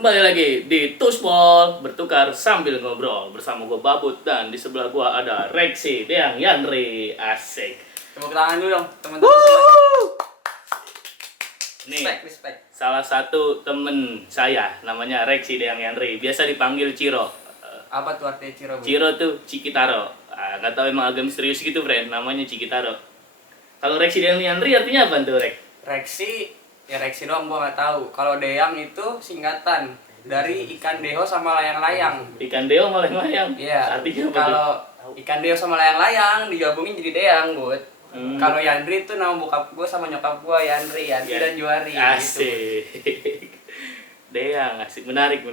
Kembali lagi di Tushball, bertukar sambil ngobrol bersama gue Babut dan di sebelah gue ada Rexi, Deang, Yanri, asik. Tepuk tangan dulu dong teman-teman semua. Nih, Respect. salah satu temen saya namanya Rexi, Deang, Yanri, biasa dipanggil Ciro. Apa tuh artinya Ciro? Bu? Ciro tuh Cikitaro. Gak tau emang agak misterius gitu, friend. Namanya Cikitaro. Kalau Rexi, Deang, Yanri artinya apa tuh, Rex? Reksi doang gua nggak tahu. Kalau Deyang itu singkatan dari ikan deho sama layang-layang. Ikan deo sama layang-layang. Iya. Artinya apa tuh? Kalau ikan deho sama layang-layang digabungin jadi Deyang, Bud. Kalau Yandri itu nama bokap gua sama nyokap gua, Yandri dan Juari. Asik. Gitu. Deang, asik. Menarik.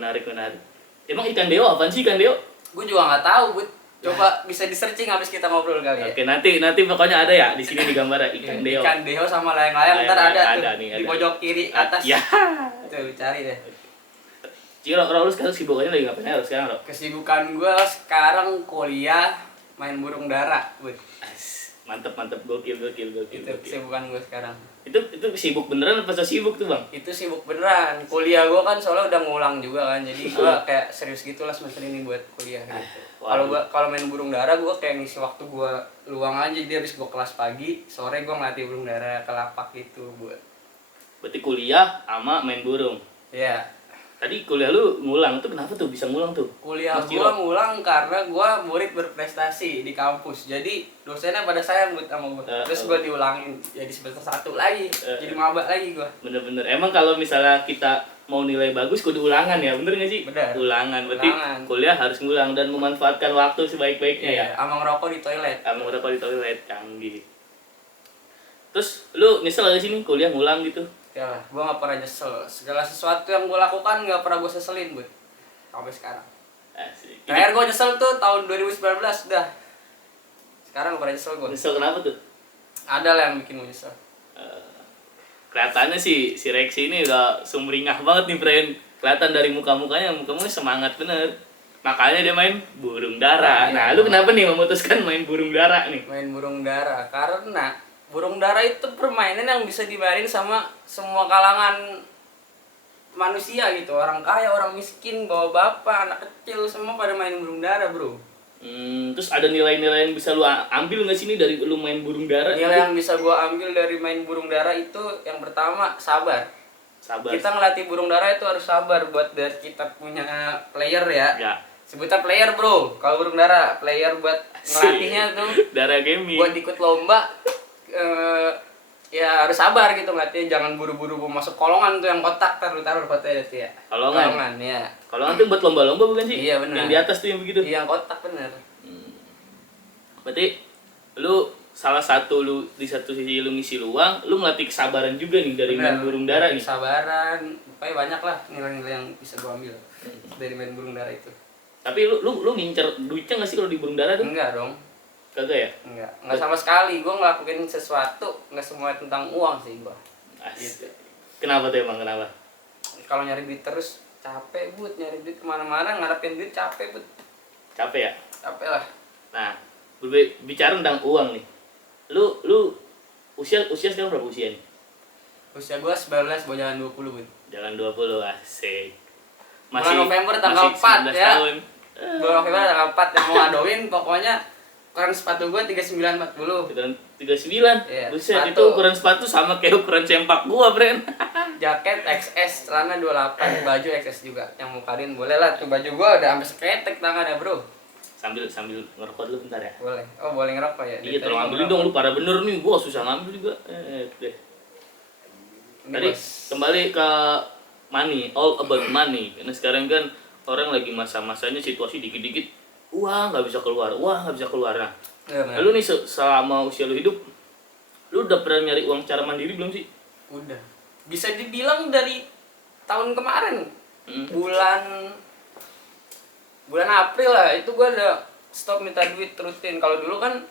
Emang ikan deo apaan sih ikan deo? Gua juga nggak tahu, Bud. Coba bisa di-searching habis kita ngobrol kali ya. Oke, nanti pokoknya ada ya di sini di gambar ikan deo. Ikan deho sama layang-layang ntar ada tuh nih, di ada. pojok kiri atas. Ya. Tuh, cari deh. Ciro, lu sekarang sibukannya lagi ngapain ya sekarang, Ro? Kesibukan gue sekarang kuliah main burung dara, Bud. Mantep, gokil. Itu kesibukan gue sekarang. Itu sibuk beneran apa so sibuk tuh, Bang? Itu sibuk beneran. Kuliah gue kan soalnya udah ngulang juga kan, jadi gue kayak serius gitulah semester ini buat kuliah gitu. Kalau main burung dara gue kayak ngisi waktu gue luang aja, jadi habis gue kelas pagi, sore gue ngelatih burung dara ke lapak gitu, buat. Berarti kuliah sama main burung. Iya. Tadi kuliah lu ngulang tuh kenapa tuh bisa ngulang tuh? Kuliah Mas gue Ciro? ngulang karena gue murid berprestasi di kampus. Jadi dosennya pada sayang buat sama gue. Terus gue diulangin jadi semester 1 lagi. Jadi maba lagi gue. Bener. Emang kalau misalnya kita mau nilai bagus kudu ulangan ya, bener gak sih? Bener. Ulangan, berarti kuliah harus ngulang dan memanfaatkan waktu sebaik-baiknya ya. Sama ngerokok di toilet. Sama ngerokok di toilet, canggih. Terus lu nyesel gak sih nih kuliah ngulang gitu? Ya lah, gue gak pernah nyesel. Segala sesuatu yang gue lakukan gak pernah gue seselin, Bud. Sampai sekarang. Asik. Terakhir gue nyesel tuh tahun 2019 udah. Sekarang gak pernah nyesel gue. Nyesel kenapa tuh? Ada lah yang bikin gue nyesel. Kelihatannya si Rexi ini udah sumringah banget nih, friend. Kelihatan dari muka-mukanya semangat bener. Makanya dia main burung dara. Nah, lu kenapa nih memutuskan main burung dara nih? Main burung dara karena burung dara itu permainan yang bisa dimainin sama semua kalangan manusia gitu. Orang kaya, orang miskin, bapak, anak kecil semua pada main burung dara, bro. Terus ada nilai-nilai yang bisa lu ambil nggak sih nih dari lu main burung dara? Nilai yang bisa gua ambil dari main burung dara itu yang pertama sabar. Kita ngelatih burung dara itu harus sabar buat biar kita punya player ya. Sebutnya player, bro. Kalau burung dara, player buat ngelatihnya tuh. Dara gaming. Buat ikut lomba ya harus sabar gitu ngelatihnya, jangan buru-buru mau masuk kolongan tuh yang kotak taruh fotonya tuh ya. Kolongan ya. Kolongan tuh buat lomba-lomba bukan sih? Iya benar. Yang di atas tuh yang begitu. Iya, yang kotak bener. Berarti lu salah satu lu di satu sisi lu ngisi luang, lu ngelatih kesabaran juga nih dari main burung dara nih. Kesabaran, pokoknya banyak lah nilai-nilai yang bisa gua ambil dari main burung dara itu. Tapi lu ngincer duitnya nggak sih kalau di burung dara tuh? Enggak dong. Kagak ya? Enggak sama sekali. Gua ngelakuin sesuatu nggak semua tentang uang sih gua. Gitu. Kenapa tuh emang kenapa? Kalau nyari duit terus capek, Bud. Nyari duit kemana-mana ngarepin duit capek, Bud. Capek ya? Capek lah. Nah, bicara tentang uang nih. Lu usia sekarang berapa usia nih? Usia gua 19 mau jalan 20, Bud. Jalan 20, asik. Bulan November tanggal 4 ya. Tahun. Bulan November tanggal 4 yang mau ngadoin pokoknya ukuran sepatu gua 3940. 39. Iya, Buset, sepatu. itu ukuran sepatu sama kayak ukuran sempak gua, friend. Jaket XS, celana 28, baju XS juga. Yang mau kalian boleh lah tuh, baju gua udah sampai seketek tangannya, bro. Sambil ngerokok dulu bentar ya. Boleh. Oh, boleh ngerokok ya. Iya, tolong ambilin dong, lu parah bener nih. Gua susah ngambil juga. Deh. Tadi kembali ke money, all about money. Karena sekarang kan orang lagi masa-masanya situasi dikit-dikit uang nggak bisa keluar. Nah, ya, lu nih selama usia lu hidup, lu udah pernah nyari uang secara mandiri belum sih? Udah. Bisa dibilang dari tahun kemarin. Bulan April lah, itu gue udah stop minta duit rutin. Kalau dulu kan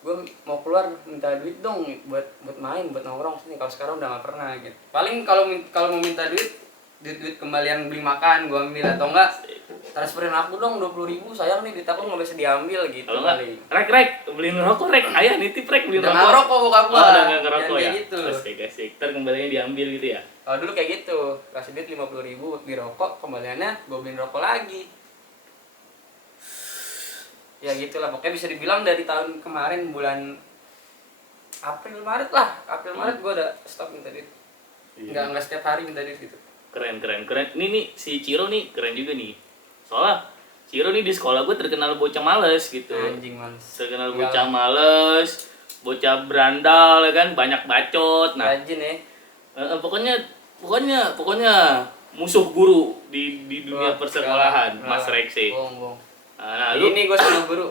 gue mau keluar minta duit dong buat main, buat nongkrong sini. Kalau sekarang udah nggak pernah gitu. Paling kalau mau minta duit duit kembalian beli makan gue ambil, atau enggak transferin aku dong 20.000, sayang nih duit aku nggak bisa diambil gitu. Kalau enggak, paling. rek beliin rokok rek, ayah nitip rek beliin Udah rokok. ngerokok bokap Oh, gua. udah nggak ngerokok ya. Kayak gitu. Asik. Ntar kembalinya diambil gitu ya. Kalau dulu kayak gitu, kasih duit 50.000 buat beli rokok, kembaliannya gue beliin rokok lagi. Ya gitulah, pokoknya bisa dibilang dari tahun kemarin bulan April Maret gue udah stop minta duit. Iya. Enggak setiap hari minta duit gitu. Keren. Ini nih si Ciro nih keren juga nih. Soalnya Ciro nih di sekolah gue terkenal bocah males gitu. Anjing males. Terkenal Enggak bocah lah. males, bocah berandal ya kan, banyak bacot. Nah, Rajin ya. pokoknya musuh guru di dunia Wah, persekolahan, enggak Mas lah. Reksi. Bohong. Nah, lu Ini gue sama guru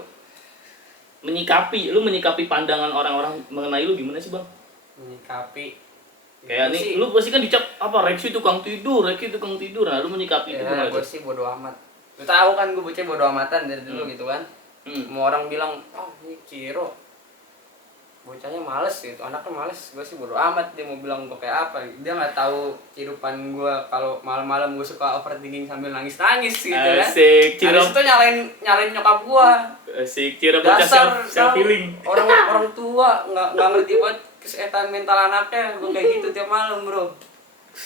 menyikapi pandangan orang-orang mengenai lu gimana sih, Bang? menyikapi. Kayak Gua nih, sih, lu pasti kan dicap apa Reksi tukang tidur. Nah, lu menyikapi itu ya gimana gue tuh? sih bodo amat. Lu tahu kan gue bocah bodo amatan dari dulu gitu kan. Mau orang bilang, "Ah, ini Ciro bocahnya males gitu, anaknya males." Gue sih bodo amat, dia mau bilang gue kayak apa. Dia nggak tahu kehidupan gue kalau malam-malam gue suka overthinking sambil nangis-nangis gitu kan. Asik, Ciro. Habis itu nyalain nyokap gue. Asik, Ciro bocah self healing. Orang tua nggak ngerti banget kesehatan mental anaknya. Gue kayak gitu tiap malam, bro.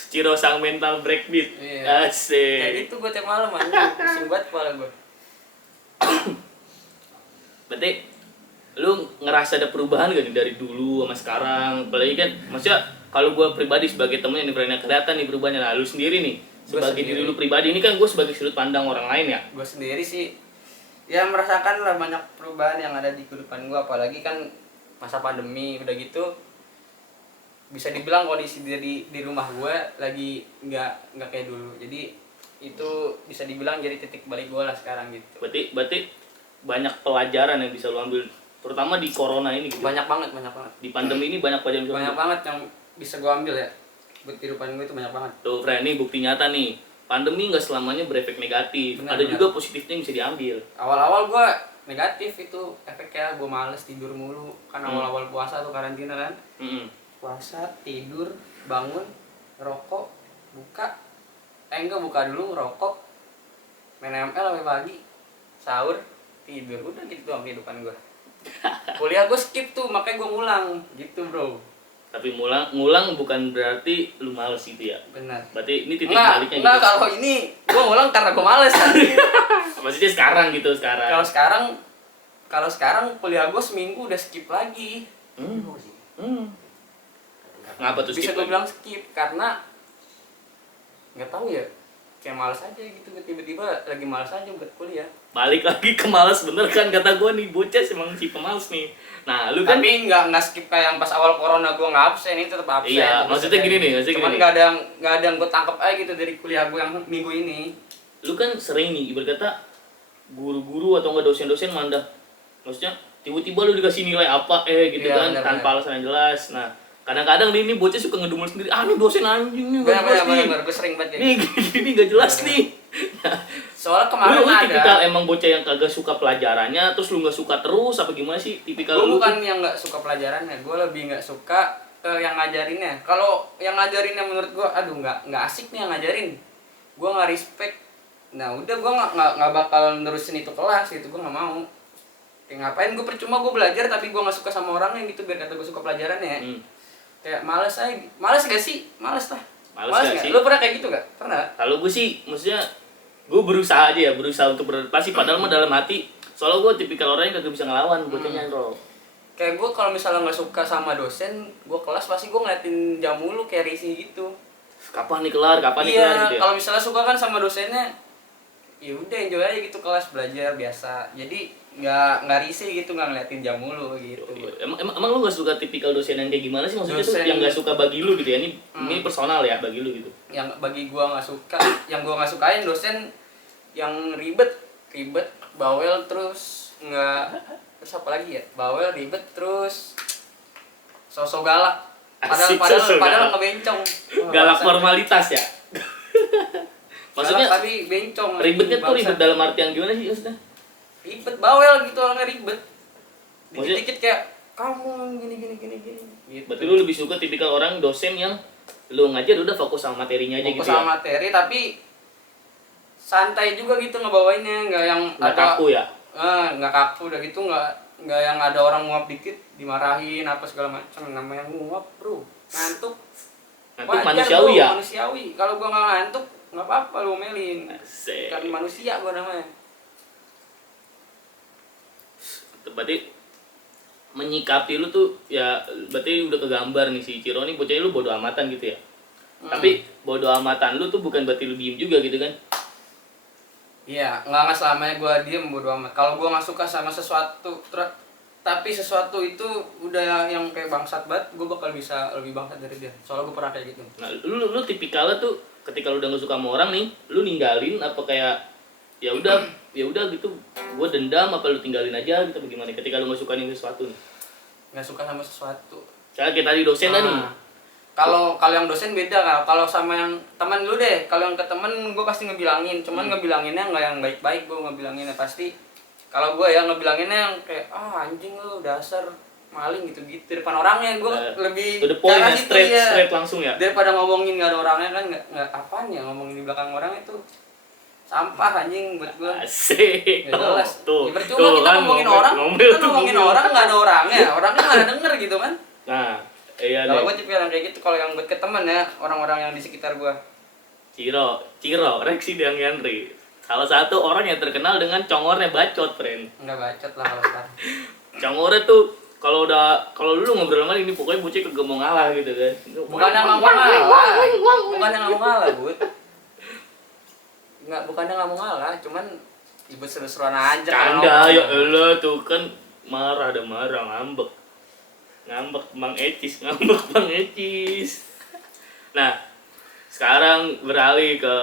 Ciro sang mental breakbeat. Iya. Asik. Kayak gitu gue tiap malam, anjing. Pusing banget kepala gue. Berarti lu ngerasa ada perubahan gak nih dari dulu sama sekarang? Apalagi kan maksudnya kalau gue pribadi sebagai temen yang pernah kelihatan nih perubahannya. Nah, lu sendiri nih sebagai diri lu pribadi, ini kan gue sebagai sudut pandang orang lain ya. Gue sendiri sih ya merasakan lah banyak perubahan yang ada di kehidupan gue, apalagi kan masa pandemi udah gitu. Bisa dibilang kondisi di rumah gue lagi nggak kayak dulu. Jadi itu bisa dibilang jadi titik balik gue lah sekarang gitu. Berarti banyak pelajaran yang bisa lu ambil, terutama di corona ini gitu. Banyak banget. Di pandemi ini banyak pelajaran yang bisa lu Banyak ambil. banget yang bisa gue ambil ya buat kehidupan gue, itu banyak banget. Tuh, Fred, ini bukti nyata nih. Pandemi nggak selamanya berefek negatif. Benar, Ada benar. juga positifnya yang bisa diambil. Awal-awal gue negatif itu efeknya, gue males tidur mulu kan. Awal-awal puasa tuh karantina kan, puasa tidur bangun rokok buka buka dulu ngerokok, main ML sampai pagi, sahur tidur, udah gitu doang kehidupan gue. Kuliah gue skip tuh, makanya gue ngulang gitu, bro. Tapi ngulang bukan berarti lu males gitu ya. Benar. Berarti ini titik Enggak, baliknya enggak, gitu. kalau ini gue ngulang karena gue males kan. Maksudnya sekarang gitu sekarang. Kalau sekarang kuliah gue seminggu udah skip lagi. Ngapa tuh Bisa skip gue lagi? bilang skip karena nggak tahu ya, kayak males aja gitu, tiba-tiba lagi males aja buat kuliah. Balik lagi ke males bener kan kata gue nih, bocah emang si pemalas nih. Nah, lu kan Tapi nggak skip kayak yang pas awal corona gue nggak absen, itu tetap absen. Iya, maksudnya gini nih, Cuman nggak ada yang gue tangkep aja gitu dari kuliah gue yang minggu ini. lu kan sering nih ibarat kata guru-guru atau enggak dosen-dosen mandah. Maksudnya tiba-tiba lu dikasih nilai apa gitu Iya, kan bener, tanpa alasan yang jelas. Nah, kadang-kadang nih bocah suka ngedumel sendiri. Ah, nih dosen anjing nih enggak jelas nih. Bener, gue sering banget kayak Nih gitu. gini enggak jelas nih. Nah, Soalnya kemarin lu tipikal ada. emang bocah yang kagak suka pelajarannya, terus lu nggak suka terus apa gimana sih tipikal lu? Gue bukan yang nggak suka pelajarannya, gue lebih nggak suka yang ngajarinnya. Kalau yang ngajarinnya menurut gue, aduh nggak asik nih yang ngajarin, gue nggak respect. Nah udah, gue nggak bakal nerusin itu kelas gitu, gue nggak mau. Kayak ngapain gue percuma gue belajar tapi gue nggak suka sama orangnya gitu, biar kata gue suka pelajarannya. Kayak males aja. Males gak sih? Males lah. Males gak sih? Lu pernah kayak gitu gak? Pernah? Kalau gue sih, maksudnya gue berusaha aja ya, berusaha untuk beradaptasi. Padahal mah dalam hati, soalnya gue tipikal orang yang kagak bisa ngelawan bocahnya bro. Kayak gue kalau misalnya nggak suka sama dosen, gue kelas pasti gue ngeliatin jam mulu kayak risih gitu. Kapan nih kelar gitu Iya, ya. kalau misalnya suka kan sama dosennya, ya udah enjoy aja gitu kelas belajar biasa. Jadi nggak risih gitu, nggak ngeliatin jam mulu gitu. Emang lu gak suka tipikal dosen yang kayak gimana sih? Maksudnya tuh Dosen- yang gak suka bagi lu gitu ya? Ini personal ya bagi lu gitu. Yang bagi gua nggak suka, yang gua nggak sukain dosen yang ribet, bawel, terus terus apa lagi ya? Bawel, ribet, terus sosok galak. Asik, sosok Padahal galak. ngebencong. Galak Bangsat. formalitas ya? Maksudnya Galak tapi bencong. ribetnya tuh Bangsat. ribet dalam artian gimana sih maksudnya? Ribet, bawel gitu, orangnya ribet. Maksudnya- Dikit-dikit kayak kamu gini gitu. Berarti lu lebih suka tipikal orang dosen yang Lu ngajar udah fokus sama materinya aja fokus gitu sama ya. materi tapi santai juga gitu ngebawainnya, nggak yang Nggak ada kaku ya. nggak kaku udah gitu, nggak yang ada orang nguap dikit dimarahin apa segala macam. Namanya nguap bro, ngantuk Nanti wajar, manusiawi bro, ya. manusiawi. Kalau gua nggak ngantuk nggak apa-apa lu melin, Asik. kan manusia gua namanya. Berarti menyikapi lu tuh ya berarti udah kegambar nih si Ciro nih bocahnya lu bodo amatan gitu ya. Tapi bodo amatan lu tuh bukan berarti lu diem juga gitu kan. Iya, nggak selamanya gue diem bodo amat. Kalau gue nggak suka sama sesuatu, tapi sesuatu itu udah yang kayak bangsat banget, gue bakal bisa lebih bangsat dari dia. Soalnya gue pernah kayak gitu. Nah, lu tipikalnya tuh ketika lu udah gak suka sama orang nih, lu ninggalin apa kayak ya udah gitu, gue dendam apa lu tinggalin aja gitu bagaimana ketika lu gak suka nih sesuatu nih. Nggak suka sama sesuatu. Kayak kita tadi dosen nih. Kalau yang dosen beda. Kalau sama yang teman lu deh, kalau yang ke temen gue pasti ngebilangin. Cuman ngebilanginnya nggak yang baik-baik, gue ngebilanginnya pasti. Kalau gue ya ngebilanginnya yang kayak anjing lu dasar maling gitu-gitu depan orangnya. Gue lebih to the point ya, straight ya. straight langsung ya. Daripada ngomongin nggak ada orangnya kan nggak apaan ya ngomongin di belakang orang itu sampah anjing buat gue. Asik. Ya jelas. Tuh. Ya percuma kita kan, ngomongin ngomel, orang, ngomel kita tuh, ngomongin ngomel. orang nggak ada orangnya nggak denger gitu kan. Nah, iya Kalau nih. gue tipe yang kayak gitu. Kalau yang buat ke temen ya orang-orang yang di sekitar gue. Ciro, Reksi Diang Yandri. Salah satu orang yang terkenal dengan congornya bacot, friend. Nggak bacot lah kalau sekarang. Congornya tuh kalau lu ngobrol sama ini pokoknya bocah kagak mau ngalah gitu kan. Bukan yang nggak mau ngalah, Bud. Bukan yang nggak mau ngalah, cuman ibu seru-seruan aja. Canda ya elah tuh kan marah ngambek Bang Ecis. Nah, sekarang beralih ke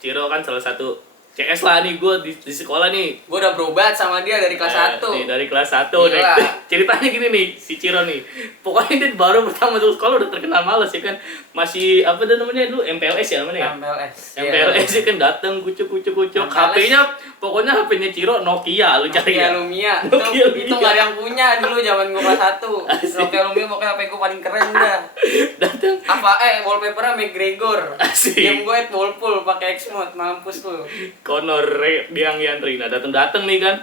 Ciro kan salah satu CS lah nih gue di sekolah nih. Gue udah berobat sama dia dari kelas 1. Nih, dari kelas 1 nih. Gila. Ceritanya gini nih, si Ciro nih. Pokoknya dia baru pertama masuk sekolah udah terkenal malas ya kan. Masih apa namanya dulu MPLS ya namanya ya? MPLS ya kan datang kucuk. HP-nya pokoknya HP-nya Ciro Nokia lu cari ya. Lumia. Nokia Itu nggak ada yang punya dulu zaman gue kelas 1. Nokia Lumia pokoknya HP gue paling keren dah. Datang Wallpaper-nya McGregor. Asik. Game gue Whirlpool pakai X-Mode, mampus lu. Konor Diang Yandri. Nah datang nih kan.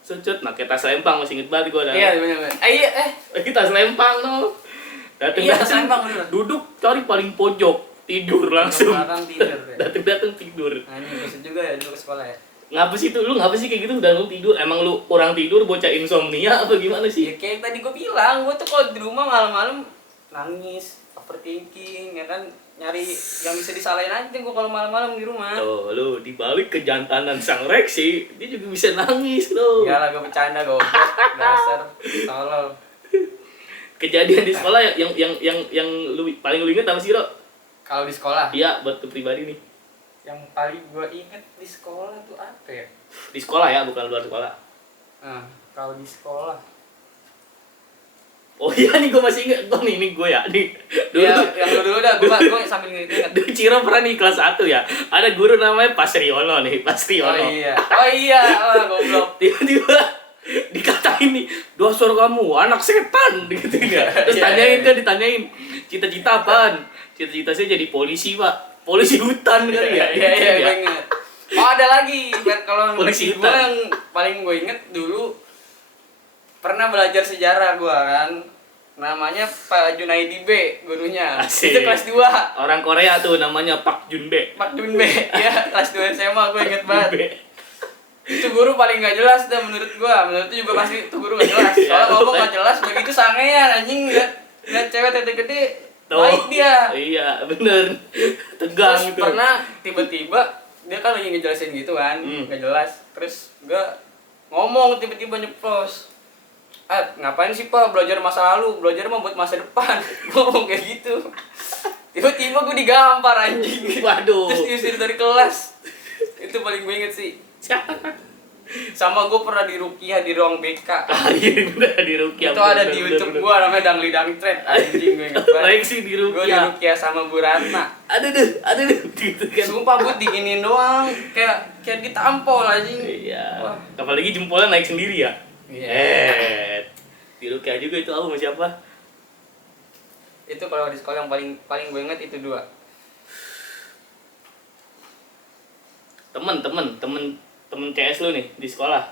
Sucut pakai tas lempang masih inget banget gue dah. Iya benar. Kita selempang no. Iya, tas lempang bener. Duduk cari paling pojok, tidur langsung. Tidur ya. Datang tidur. Anjing bisa juga ya dulu ke sekolah ya. Ngapa sih tuh? Lu ngapa sih kayak gitu udah lu tidur? Emang lu kurang tidur bocah insomnia apa gimana sih? Ya kayak tadi gue bilang, gue tuh kalau di rumah malam-malam nangis, overthinking, ya kan nyari yang bisa disalahin aja gue kalau malam-malam di rumah. Tuh, lu dibalik kejantanan sang Reksi, dia juga bisa nangis lo. Enggak lah, gue bercanda goblok, dasar tolol. Kejadian di sekolah yang lu paling lu inget apa sih, Ro? Kalau di sekolah, Iya, buat lu pribadi nih. yang paling gue inget di sekolah tuh apa ya? Di sekolah ya, bukan luar sekolah. Kalau di sekolah, Oh iya nih gue masih inget tuh nih gue ya nih dulu ya, yang dulu dah gue sambil inget. dulu Ciro pernah nih kelas 1 ya ada guru namanya Pak Riono nih Pak Riono. Oh iya, goblok. Tiba-tiba dikatain nih dasar kamu anak setan gitu ya. Terus ditanyain cita-cita apaan? Cita-cita saya jadi polisi Pak, polisi hutan kali ya. Iya inget. Oh ada lagi kalau Polisi gue hutan. yang paling gue inget dulu pernah belajar sejarah gue kan, namanya Pak Junaidi B gurunya. Asik. Itu kelas 2. Orang Korea tuh namanya Pak Jun B. Pak Jun B ya, kelas 2 SMA gue inget banget. Itu guru paling gak jelas dah menurut gue. Menurut itu juga pasti itu guru gak jelas. Soalnya ngomong gak jelas begitu sangean anjing, lihat cewek tete gede baik dia. Iya bener, tegang Terus gitu. pernah tiba-tiba dia kan lagi ngejelasin gitu kan, gak jelas. Terus gue ngomong tiba-tiba nyeplos, ngapain sih Pak belajar masa lalu, belajar mah buat masa depan. Gue ngomong kayak gitu. Tiba-tiba gue digampar anjing. Waduh. Terus diusir dari kelas. Itu paling gue inget sih. Sama gue pernah di Rukiah di ruang BK. Iya udah di Rukiah. Itu ada di YouTube gue namanya Dangli Dangtret. Anjing gue inget banget. Reksi di Gue di Rukiah. Rukiah sama Bu Ratna. Ada deh gitu kan. Sumpah Bud diginiin doang, kayak ditampol anjing. Iya. Wah. Apalagi jempolnya naik sendiri ya. Iya. Di Rukiah juga itu aku sama siapa? Itu kalau di sekolah yang paling paling gue inget itu 2. Temen CS lu nih di sekolah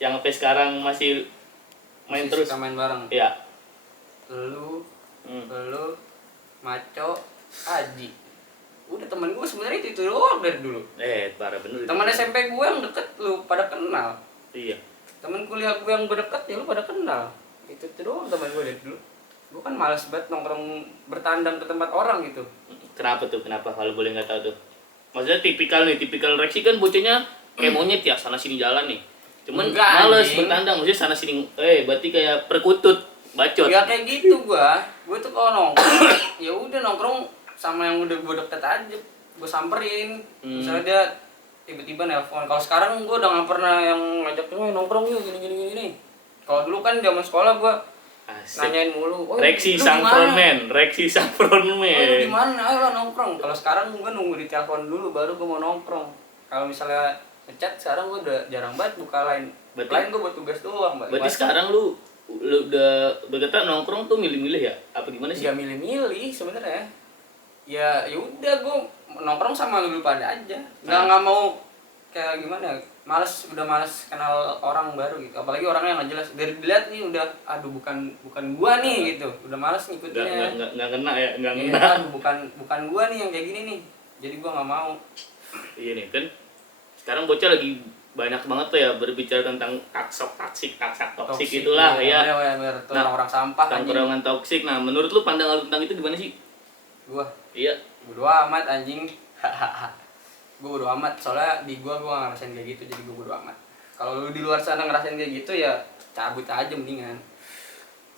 yang sampai sekarang masih main Masih terus. suka main bareng. Iya. Lu Maco, Aji. Udah temen gue sebenarnya itu doang dari dulu. Parah bener itu. Teman SMP gue yang deket lu pada kenal. Iya. Temen kuliah gue yang berdeket ya lu pada kenal. Itu doang teman gue dari dulu. Gue kan malas banget nongkrong bertandang ke tempat orang gitu. Kenapa tuh? Kenapa kalau boleh nggak tahu tuh? Maksudnya tipikal Rexi kan bocahnya kayak monyet ya, sana sini jalan nih. Cuman Enggak, males anjing. bertandang, maksudnya sana sini. Berarti kayak perkutut, bacot. Ya kayak gitu gua tuh kalau nongkrong ya udah nongkrong sama yang udah gue deket aja, gue samperin. Misalnya dia tiba-tiba nelpon. Kalau sekarang gue udah nggak pernah yang ngajak nongkrong yuk gini. Kalau dulu kan zaman sekolah gue nanyain mulu, Rexi sang frontman. lu di mana? Ayo lah nongkrong. Kalau sekarang gue nunggu di telepon dulu baru gue mau nongkrong. Kalau misalnya ngechat sekarang gue udah jarang banget buka line. Line gue buat tugas doang, Mbak. Berarti sekarang lu udah berkata nongkrong tuh milih-milih ya? Apa gimana sih? Gak milih-milih sebenarnya. Ya udah gue nongkrong sama lu pada aja. Nggak mau kayak gimana? Udah males kenal orang baru gitu. Apalagi orangnya nggak jelas. Dari dilihat nih udah, aduh bukan gua nih gitu. Udah males ngikutinnya. Nggak kena ya, nggak Iya, kena. aduh, bukan gua nih yang kayak gini nih. Jadi gua nggak mau. Iya nih kan. Sekarang bocah lagi banyak banget tuh ya berbicara tentang toksik itulah ya. Nah, orang sampah anjing. Tongkrongan toksik. Nah, menurut lu pandangan lu tentang itu gimana sih? Gua. Iya. Bodo amat anjing. Gue bodo amat, soalnya di gua gak ngerasain kayak gitu, jadi gue bodo amat. Kalau lu di luar sana ngerasain kayak gitu ya cabut aja mendingan.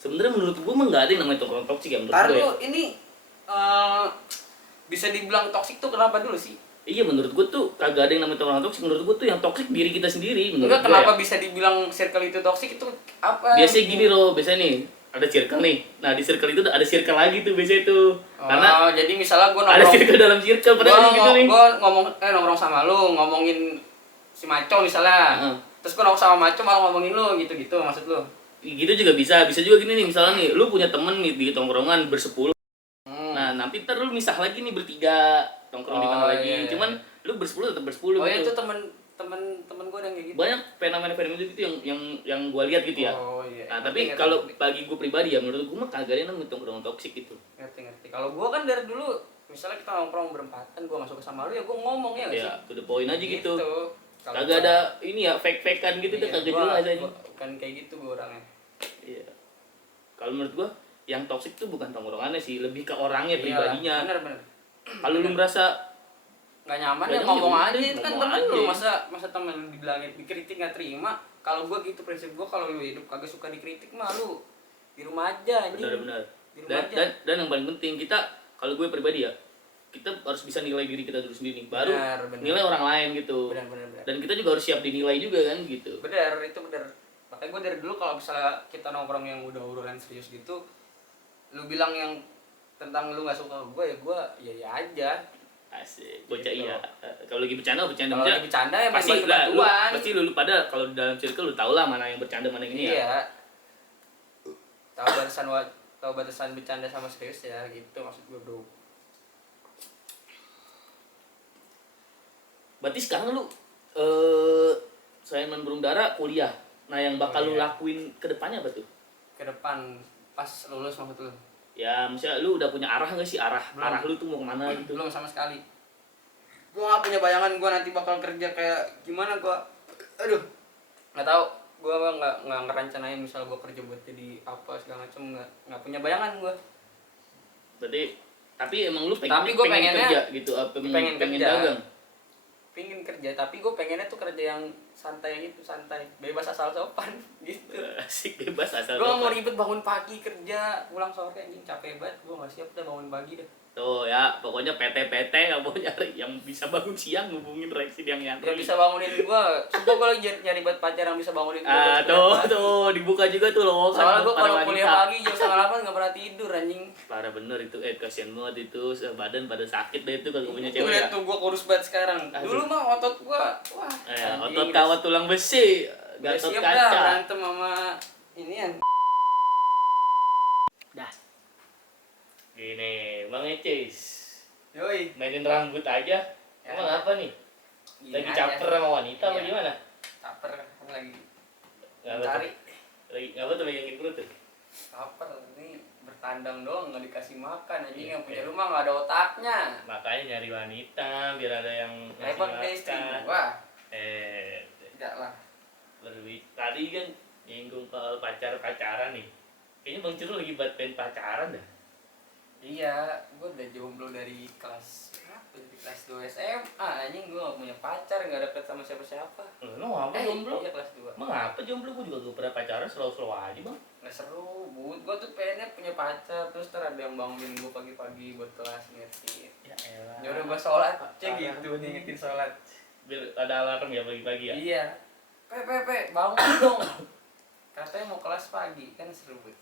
Sebenarnya menurut gua mah nggak ada yang namanya tongkrongan toksik ya menurut Ntar gua. lu ini bisa dibilang toksik tuh kenapa dulu sih? Iya, menurut gua tuh kagak ada yang namanya tongkrongan toksik. Menurut gua tuh yang toksik diri kita sendiri. Enggak, kenapa bisa dibilang circle itu toksik itu apa? Biasanya gini loh, biasanya nih ada circle nih. Nah di circle itu ada circle lagi tuh biasanya tuh. Karena jadi misalnya gue ada nongkrong. circle dalam circle padahal gitu nih. Gue nongkrong sama lu, ngomongin si Maco misalnya. Terus gue nongkrong sama Maco malah ngomongin lu gitu maksud lu. Gitu juga bisa juga gini nih, misalnya nih lu punya temen nih di tongkrongan bersepuluh. Nah nanti ntar lu misah lagi nih bertiga nongkrong di mana lagi. Iya. Cuman lu bersepuluh tetap bersepuluh gitu. gitu. Itu temen gue yang kayak gitu. Banyak fenomena gitu yang gue lihat gitu ya. Iya. Nah tapi kalau bagi gue pribadi ya, menurut gue mah kagak ada namanya tongkrongan toksik gitu. Ngerti. Kalau gue kan dari dulu misalnya kita nongkrong berempatan, gue masuk sama lu ya gue ngomong ya nggak sih? To the point aja gitu. Kagak gua, ada ini ya fake-fakean gitu, kagak jelas aja. Bukan kayak gitu gue orangnya. Iya. Kalau menurut gue yang toksik tuh bukan tongkrongannya sih, lebih ke orangnya, pribadinya. Bener. Kalau lu merasa nggak nyaman ya ngomong aja, itu kan temen lu, masa temen lu dibilangin dikritik nggak terima. Kalau gue gitu prinsip gue, kalau lu hidup kagak suka dikritik mah lu di rumah aja anjing. Benar. Di rumah aja. Dan yang paling penting kita, kalau gue pribadi ya, kita harus bisa nilai diri kita dulu sendiri, baru nilai orang lain gitu. Benar. Dan kita juga harus siap dinilai juga kan gitu. Benar. Makanya gue dari dulu kalau misalnya kita nongkrong yang udah obrolan serius gitu, lu bilang yang tentang lu nggak suka gue ya aja. Asik, bocah gitu. Iya. Kalau lagi bercanda Kalau lagi bercanda ya pasti pasti lu pada kalau dalam circle lu tau lah mana yang bercanda mana yang ini ya. Tahu batasan bercanda sama serius ya gitu maksud gue, bro. Berarti sekarang lu selain main burung dara kuliah. Nah, yang bakal lu lakuin ke depannya apa tuh? Ke depan pas lulus maksud lu? Ya, misalnya lu udah punya arah nggak sih, arah lu tuh mau kemana gitu? Belum sama sekali. Gua nggak punya bayangan gua nanti bakal kerja kayak gimana gua. Aduh, nggak tahu. Gua nggak ngerencanain misal gua kerja buat jadi apa segala macam, nggak punya bayangan gua. Berarti tapi emang lu pengen kerja gitu, apa pengen dagang? Pengen kerja, tapi gue pengennya tuh kerja yang santai, bebas asal sopan gitu. Asik, bebas asal sopan. Gue gak mau ribet bangun pagi kerja, pulang sore anjing capek banget, gue gak siap deh bangun pagi deh. Tuh ya, pokoknya PT gak mau nyari yang bisa bangun siang, ngubungin Rexi yang Yang bisa bangunin gue, sumpah gue lagi nyari buat pacar yang bisa bangunin gue. Tuh, dibuka juga tuh loh. Soalnya gue kalau kuliah pagi jam 7:30 gak pernah tidur anjing. Parah bener itu, kasihan banget itu, badan pada sakit deh itu kalau punya cewek ya. Tuh gue kurus banget sekarang. Dulu mah otot gue, wah. Otot kawat tulang besi, Gatot siap kaca. Dah berantem sama inian. Dah. nih Bang Ecis. Yoi. Mainin rambut aja. Ya. Emang apa nih? Gini Lagi aja. caper sama wanita apa Iya. gimana? Caper kan lagi Ngapa cari. tuh? Lagi ngapa tuh megangin perut tuh? Caper ini bertandang doang nggak dikasih makan anjing Iya, yang punya iya. rumah nggak ada otaknya. Makanya nyari wanita biar ada yang ngasih Repot ke istri makan. gua. Tidak lah. Lebih tadi kan nyinggung ke pacaran nih. Kayaknya Bang Ciro lagi pengen pacaran dah. Iya, gua udah jomblo dari kelas berapa? Dari kelas 2 SMA. Anjing gua nggak punya pacar, nggak deket sama siapa-siapa. Lo apa jomblo? Iya kelas 2. Emang apa jomblo? Gue juga gak pernah pacaran, selalu aja bang. Nggak seru, gua tuh pengennya punya pacar, terus ntar ada yang bangunin gua pagi-pagi buat kelas ngerti. Ya elah. Nyuruh gua sholat, cek Parah. gitu, ngingetin sholat. Biar ada alarm ya pagi-pagi ya? Iya. Pe, bangun dong. Katanya mau kelas pagi, kan seru banget.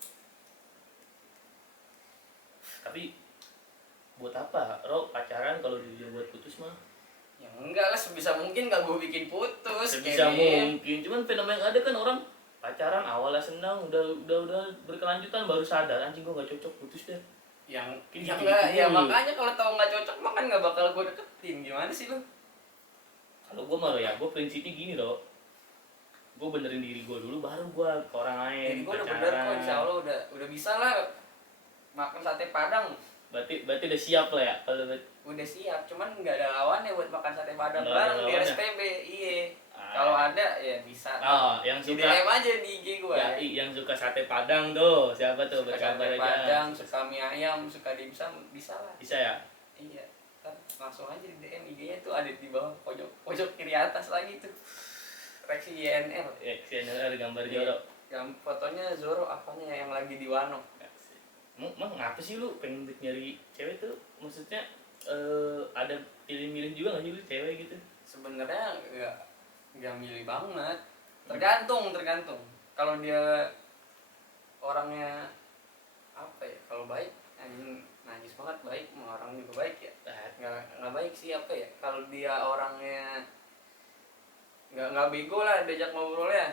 Tapi buat apa? Ro pacaran kalau dia buat putus mah? Ya enggak lah, sebisa mungkin gak gue bikin putus. Sebisa Kevin. mungkin. Cuman fenomena yang ada kan orang pacaran awalnya senang, udah berkelanjutan baru sadar anjing gue gak cocok putus deh. Yang Gitu, ya enggak, gitu ya mulu. makanya kalau tahu nggak cocok mah kan nggak bakal gue deketin. Gimana sih lu? Kalau gue mah ya, gue prinsipnya gini loh. Gue benerin diri gue dulu, baru gue ke orang lain. Jadi gue udah bener kok, insya Allah udah bisa lah makan sate Padang. Berarti udah siap lah ya. Kalau Udah siap, cuman nggak ada lawannya buat makan sate Padang Nggak ada bareng di lawannya. SPB. Iya. Ah. Kalau ada ya bisa. Oh, yang Di suka DM aja di IG gue. ya, yang suka sate Padang tuh, siapa tuh Suka berkabar sate aja. Padang, suka mie ayam, suka dimsum, bisa lah. Bisa ya? Iya, ntar langsung aja di DM IG-nya tuh ada di bawah pojok kiri atas lagi tuh. Reaksi YNR. Ya, sini ada gambar Joro. Yang fotonya Zoro apanya yang lagi di Wano. Emang ngapa sih lu pengen nyari cewek tuh? Maksudnya ada pilih-milih juga nggak sih lu cewek gitu? Sebenarnya nggak milih banget. Tergantung. Kalau dia orangnya apa ya? Kalau baik, anjing najis banget baik, mau orang juga baik ya. Nggak baik sih apa ya? Kalau dia orangnya nggak bego lah diajak ngobrolnya.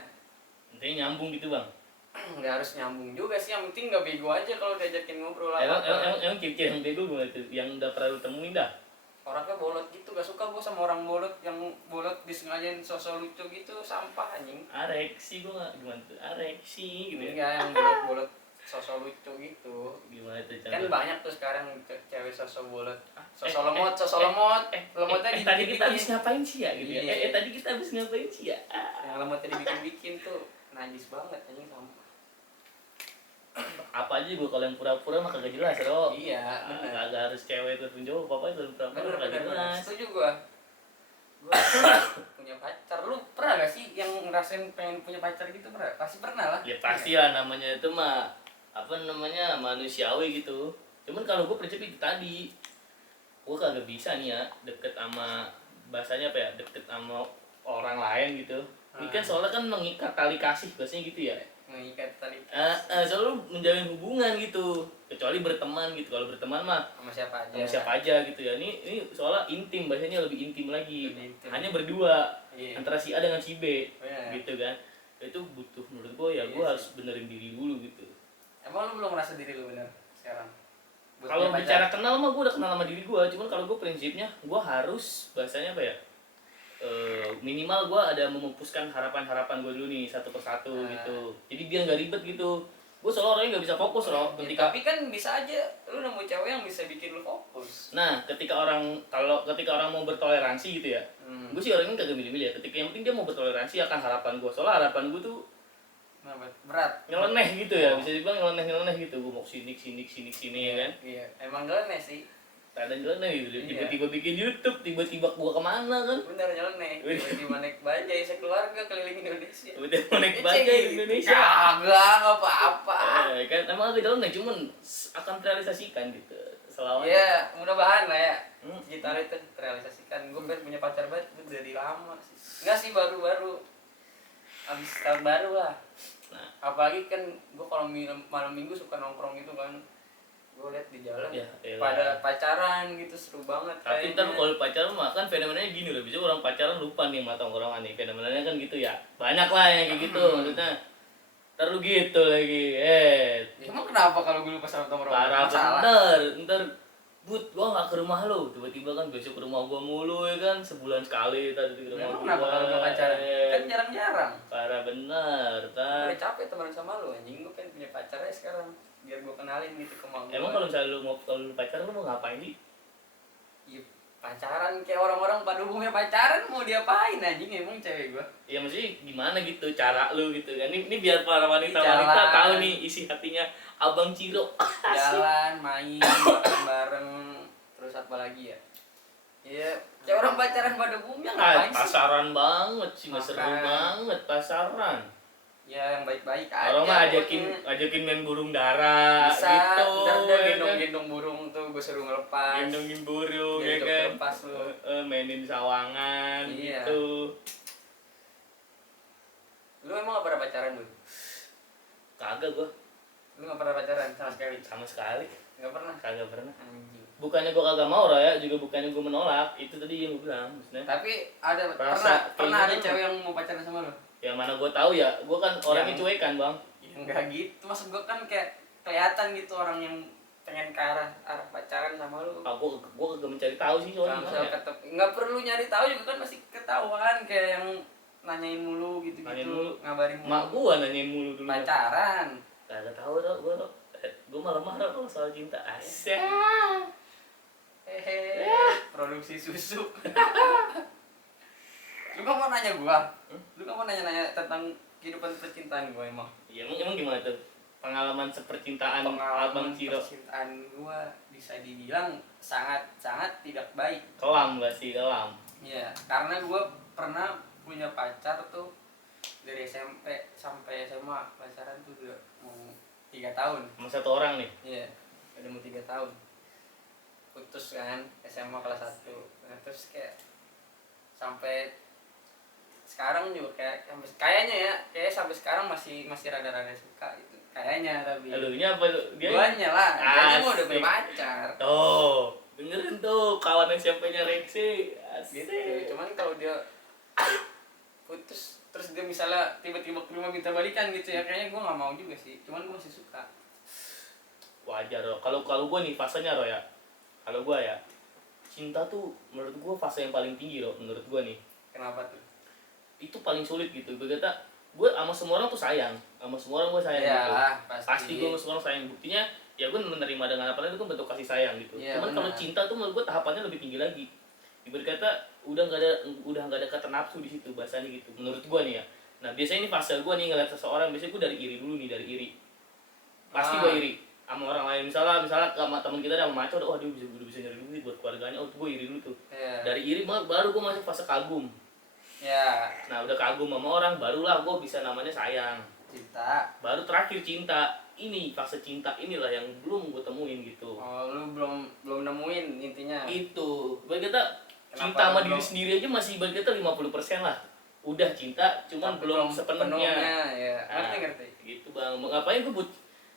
Intinya nyambung gitu bang. Nggak harus nyambung juga sih, yang penting nggak bego aja kalau diajakin ngobrol Emang apa. cewek yang bego gue tuh, yang udah pernah lu temuin dah? Orangnya bolot gitu, gak suka gue sama orang bolot yang bolot disengajain sosok lucu gitu, sampah anjing. Areksi gue nggak gimana tuh? Areksi gitu ya? Enggak, yang bolot sosok lucu gitu. Gimana tuh Kan contoh? banyak tuh sekarang cewek sosok bolot, sosok Eh, lemot, lemotnya tadi kita habis dibikin-bikin. ngapain sih ya gitu ya? Iya. Tadi kita habis ngapain sih ya? Yang lemotnya dibikin-bikin tuh najis banget anjing, sampah. Apa aja gue kalau yang pura-pura mah kagak jelas Ro. Iya, bener. Kagak harus cewek itu jauh, apa itu pura-pura kagak Bener. jelas. Setuju gue punya pacar. Lu pernah gak sih yang ngerasain pengen punya pacar gitu? Pernah? Pasti pernah lah. Ya pasti lah namanya itu mah apa namanya manusiawi gitu. Cuman kalau gue prinsip itu tadi, gue kagak bisa nih ya deket sama bahasanya apa ya, deket sama orang lain gitu. Ini kan soalnya kan mengikat tali kasih bahasanya gitu ya. Mengikat tadi Selalu menjalin hubungan gitu, kecuali berteman gitu. Kalau berteman mah sama siapa aja. sama siapa aja gitu ya. Ini soalnya intim, bahasanya lebih intim lagi. Lebih intim. Hanya berdua Iya. antara si A dengan si B, Iya. gitu kan. Itu butuh menurut gue ya, Iya gue sih. harus benerin diri dulu gitu. Emang lu belum merasa diri lu bener sekarang? Buat Kalau punya bicara pacar? kenal mah gue udah kenal sama diri gue, cuman kalau gue prinsipnya gue harus bahasanya apa ya? Minimal gue ada memupuskan harapan-harapan gue dulu nih satu persatu gitu. Jadi biar nggak ribet gitu. Gue soalnya orangnya nggak bisa fokus loh. Ya, Ketika tapi kan bisa aja lu nemu cewek yang bisa bikin lu fokus. nah ketika orang mau bertoleransi gitu ya, gue sih orangnya kagak milih-milih ya. Ketika yang penting dia mau bertoleransi akan harapan gue. Soalnya harapan gue tuh Kenapa? Berat. nyeleneh gitu ya, bisa dibilang nyeleneh gitu. Gue mau sini ya kan. Iya, emang nyeleneh sih. Kadang nyeleneh gitu. Iya. Tiba-tiba bikin YouTube, tiba-tiba gua kemana kan? Bener nyeleneh. Tiba-tiba naik bajai sekeluarga keliling Indonesia. Tiba-tiba naik bajai di Indonesia. Kagak, nggak apa-apa. Kan emang agak nyeleneh, cuman akan terrealisasikan gitu. Selalu. Iya, mudah-mudahan lah ya. Hmm. Kita itu terrealisasikan. Gue pengen punya pacar banget, gue dari lama sih. Enggak sih, baru-baru. Abis tahun baru lah. Nah, Apalagi kan gue kalau malam minggu suka nongkrong gitu kan. Gue liat di jalan Ya, elah. pada pacaran gitu, seru banget. tapi ntar kalau pacaran mah kan fenomenanya gini loh, bisa orang pacaran lupa nih sama tongkrongan nih, fenomenanya kan gitu ya. Banyak lah yang kayak gitu maksudnya. Ntar lu gitu lagi. Emang kenapa kalau gue lupa salam nomor Parah masalah? bener. Ntar gua nggak ke rumah lu, tiba-tiba kan besok ke rumah gua mulu ya kan, sebulan sekali tadi ke rumah Emang gua. kenapa kalau gue pacaran? Kan jarang-jarang. Parah bener, Udah tar. capek teman sama lu anjing, gue pengen punya pacar aja sekarang biar gue kenalin gitu ke mak gue. Emang kalau misalnya lu mau kalau lu pacaran lu mau ngapain sih? Ya, pacaran kayak orang-orang pada umumnya pacaran mau diapain anjing emang cewek gue. Ya maksudnya gimana gitu cara lu gitu kan. Ini biar para wanita Jalan. tahu nih isi hatinya Abang Ciro. Jalan, main, makan bareng, terus apa lagi ya? Iya, kayak orang pacaran pada umumnya ngapain sih? Pasaran banget sih, nggak seru Makan. banget pasaran. Ya yang baik-baik aja. Orang mah pokoknya. ajakin main burung dara Bisa, gitu. ntar ya kan? gendong-gendong burung tuh gue suruh ngelepas. Gendongin burung Jadi ya dokter kan. lepas lu. Mainin sawangan Iya. gitu. Lu emang gak pernah pacaran lu? Kagak gua Lu gak pernah pacaran sama sekali? sama sekali. Gak pernah? Kagak pernah. Anjing. Bukannya gua kagak mau ya, juga bukannya gua menolak. Itu tadi yang gua bilang, maksudnya. Tapi ada Rasa pernah ada keinginan cewek yang mau pacaran sama lu? Yang mana gua tahu ya, gua kan orangnya Yang- cuekan, Bang. Enggak gitu, maksud gua kan kayak kelihatan gitu orang yang pengen ke arah pacaran sama lu. Ah, gua kagak mencari tahu sih Kalau soalnya. misalnya nggak perlu nyari tahu juga kan masih ketahuan kayak yang nanyain mulu Nanyain gitu-gitu, mulu. ngabarin mulu. Mak gua nanyain mulu dulu. Pacaran. Kagak tahu tau gua tau. Gua malah marah kalau soal cinta. Asik. Hehe. Produksi susu. Lu gak mau nanya gua? Lu gak mau nanya-nanya tentang kehidupan percintaan gua emang? Iya, emang gimana tuh? Pengalaman sepercintaan Abang Ciro. Percintaan gua bisa dibilang sangat tidak baik. Kelam gak sih, kelam? Iya, karena gua pernah punya pacar tuh dari SMP sampai SMA, pacaran tuh udah mau 3 tahun. Sama satu orang nih. Iya, udah mau 3 tahun. Putus kan SMA kelas 1. Nah, terus kayak sampai sekarang juga kayaknya sampai sekarang masih rada-rada suka itu kayaknya, tapi Elunya apa lu? guanya lah, guanya mah udah Asik. punya pacar Tuh, dengerin tuh kawan SMP-nya Rexy. Asik. gitu. Cuman kalau dia putus terus dia misalnya tiba-tiba ke rumah minta balikan gitu ya, kayaknya gua nggak mau juga sih, cuman gua masih suka. Wajar loh. Kalau gua nih fasenya loh ya. Kalau gua ya, cinta tuh menurut gua fase yang paling tinggi loh menurut gua nih. Kenapa tuh? Itu paling sulit gitu. Gue kata gue sama semua orang tuh sayang. Sama semua orang gue sayang Ya, gitu. pasti. Gue sama semua orang sayang. Buktinya ya gue menerima dengan apa itu kan bentuk kasih sayang gitu. Ya, Cuman kalau benar. cinta tuh menurut gue tahapannya lebih tinggi lagi. Ibarat kata udah nggak ada kata nafsu di situ bahasanya gitu. Menurut gue nih ya. Nah biasanya ini fase gue nih ngeliat seseorang, biasanya gue dari iri dulu nih, dari iri. Pasti gue iri sama orang lain. Misalnya sama teman kita ada sama maco, oh dia bisa nyari duit buat keluarganya, oh gue iri dulu tuh. Ya. Dari iri baru gue masuk fase kagum. Ya, Nah udah kagum sama orang, barulah gue bisa namanya sayang. cinta. Baru terakhir cinta. Ini fase cinta inilah yang belum gue temuin gitu. Oh, lu belum nemuin intinya. Itu bagi kita Kenapa cinta sama lu diri belum- sendiri aja masih bagi kita 50% lah. Udah cinta, cuman Tapi belum sepenuhnya. ya. Nah, Ngerti. gitu bang. Ngapain gue buat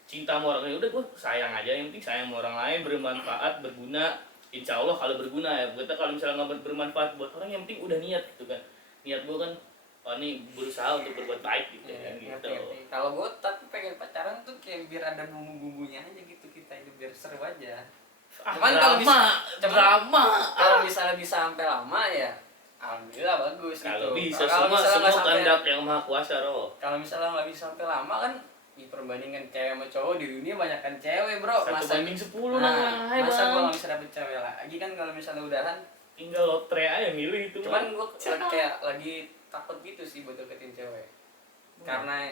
cinta sama orang lain? Udah gue sayang aja. Yang penting sayang sama orang lain, bermanfaat, berguna. Insya Allah kalau berguna ya. Kita kalau misalnya nggak bermanfaat buat orang, yang penting udah niat gitu kan. Niat gue kan, oh ini berusaha untuk berbuat baik gitu Ya, kan gitu. ngerti. Kalau gue tapi pengen pacaran tuh kayak biar ada bumbu-bumbunya aja gitu, kita hidup biar seru aja. Cuman kalau drama. Kalau misalnya bisa sampai lama ya alhamdulillah bagus Kalau gitu. bisa Kalau semua misalnya nggak sampai- kehendak yang maha kuasa roh. Kalau misalnya nggak bisa sampai lama kan diperbandingkan cewek sama cowok di dunia banyak kan cewek bro. 1/10 nah, hai masa gue bang. nggak bisa dapet cewek lagi kan kalau misalnya udahan. Tinggal lotre aja milih itu. Cuman gue kayak lagi takut gitu sih buat deketin cewek. Karena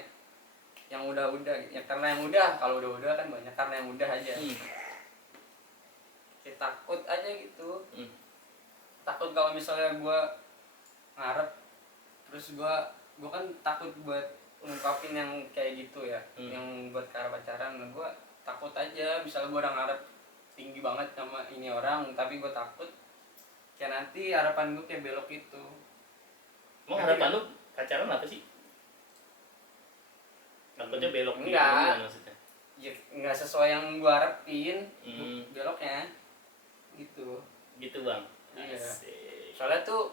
yang udah ya karena yang udah, kalau udah kan banyak, karena yang udah aja. Kayak takut aja gitu. Takut kalau misalnya gue ngarep terus gue kan takut buat ngungkapin yang kayak gitu ya, yang buat ke arah pacaran. Nah, gue takut aja misalnya gue udah ngarep tinggi banget sama ini orang, tapi gue takut kayak nanti harapan gue kayak belok itu. Mau harapan lu pacaran apa sih? Takutnya belok gitu, Enggak. gimana maksudnya? Ya nggak sesuai yang gue harapin, beloknya gitu. Gitu bang. Iya. Asik. Soalnya tuh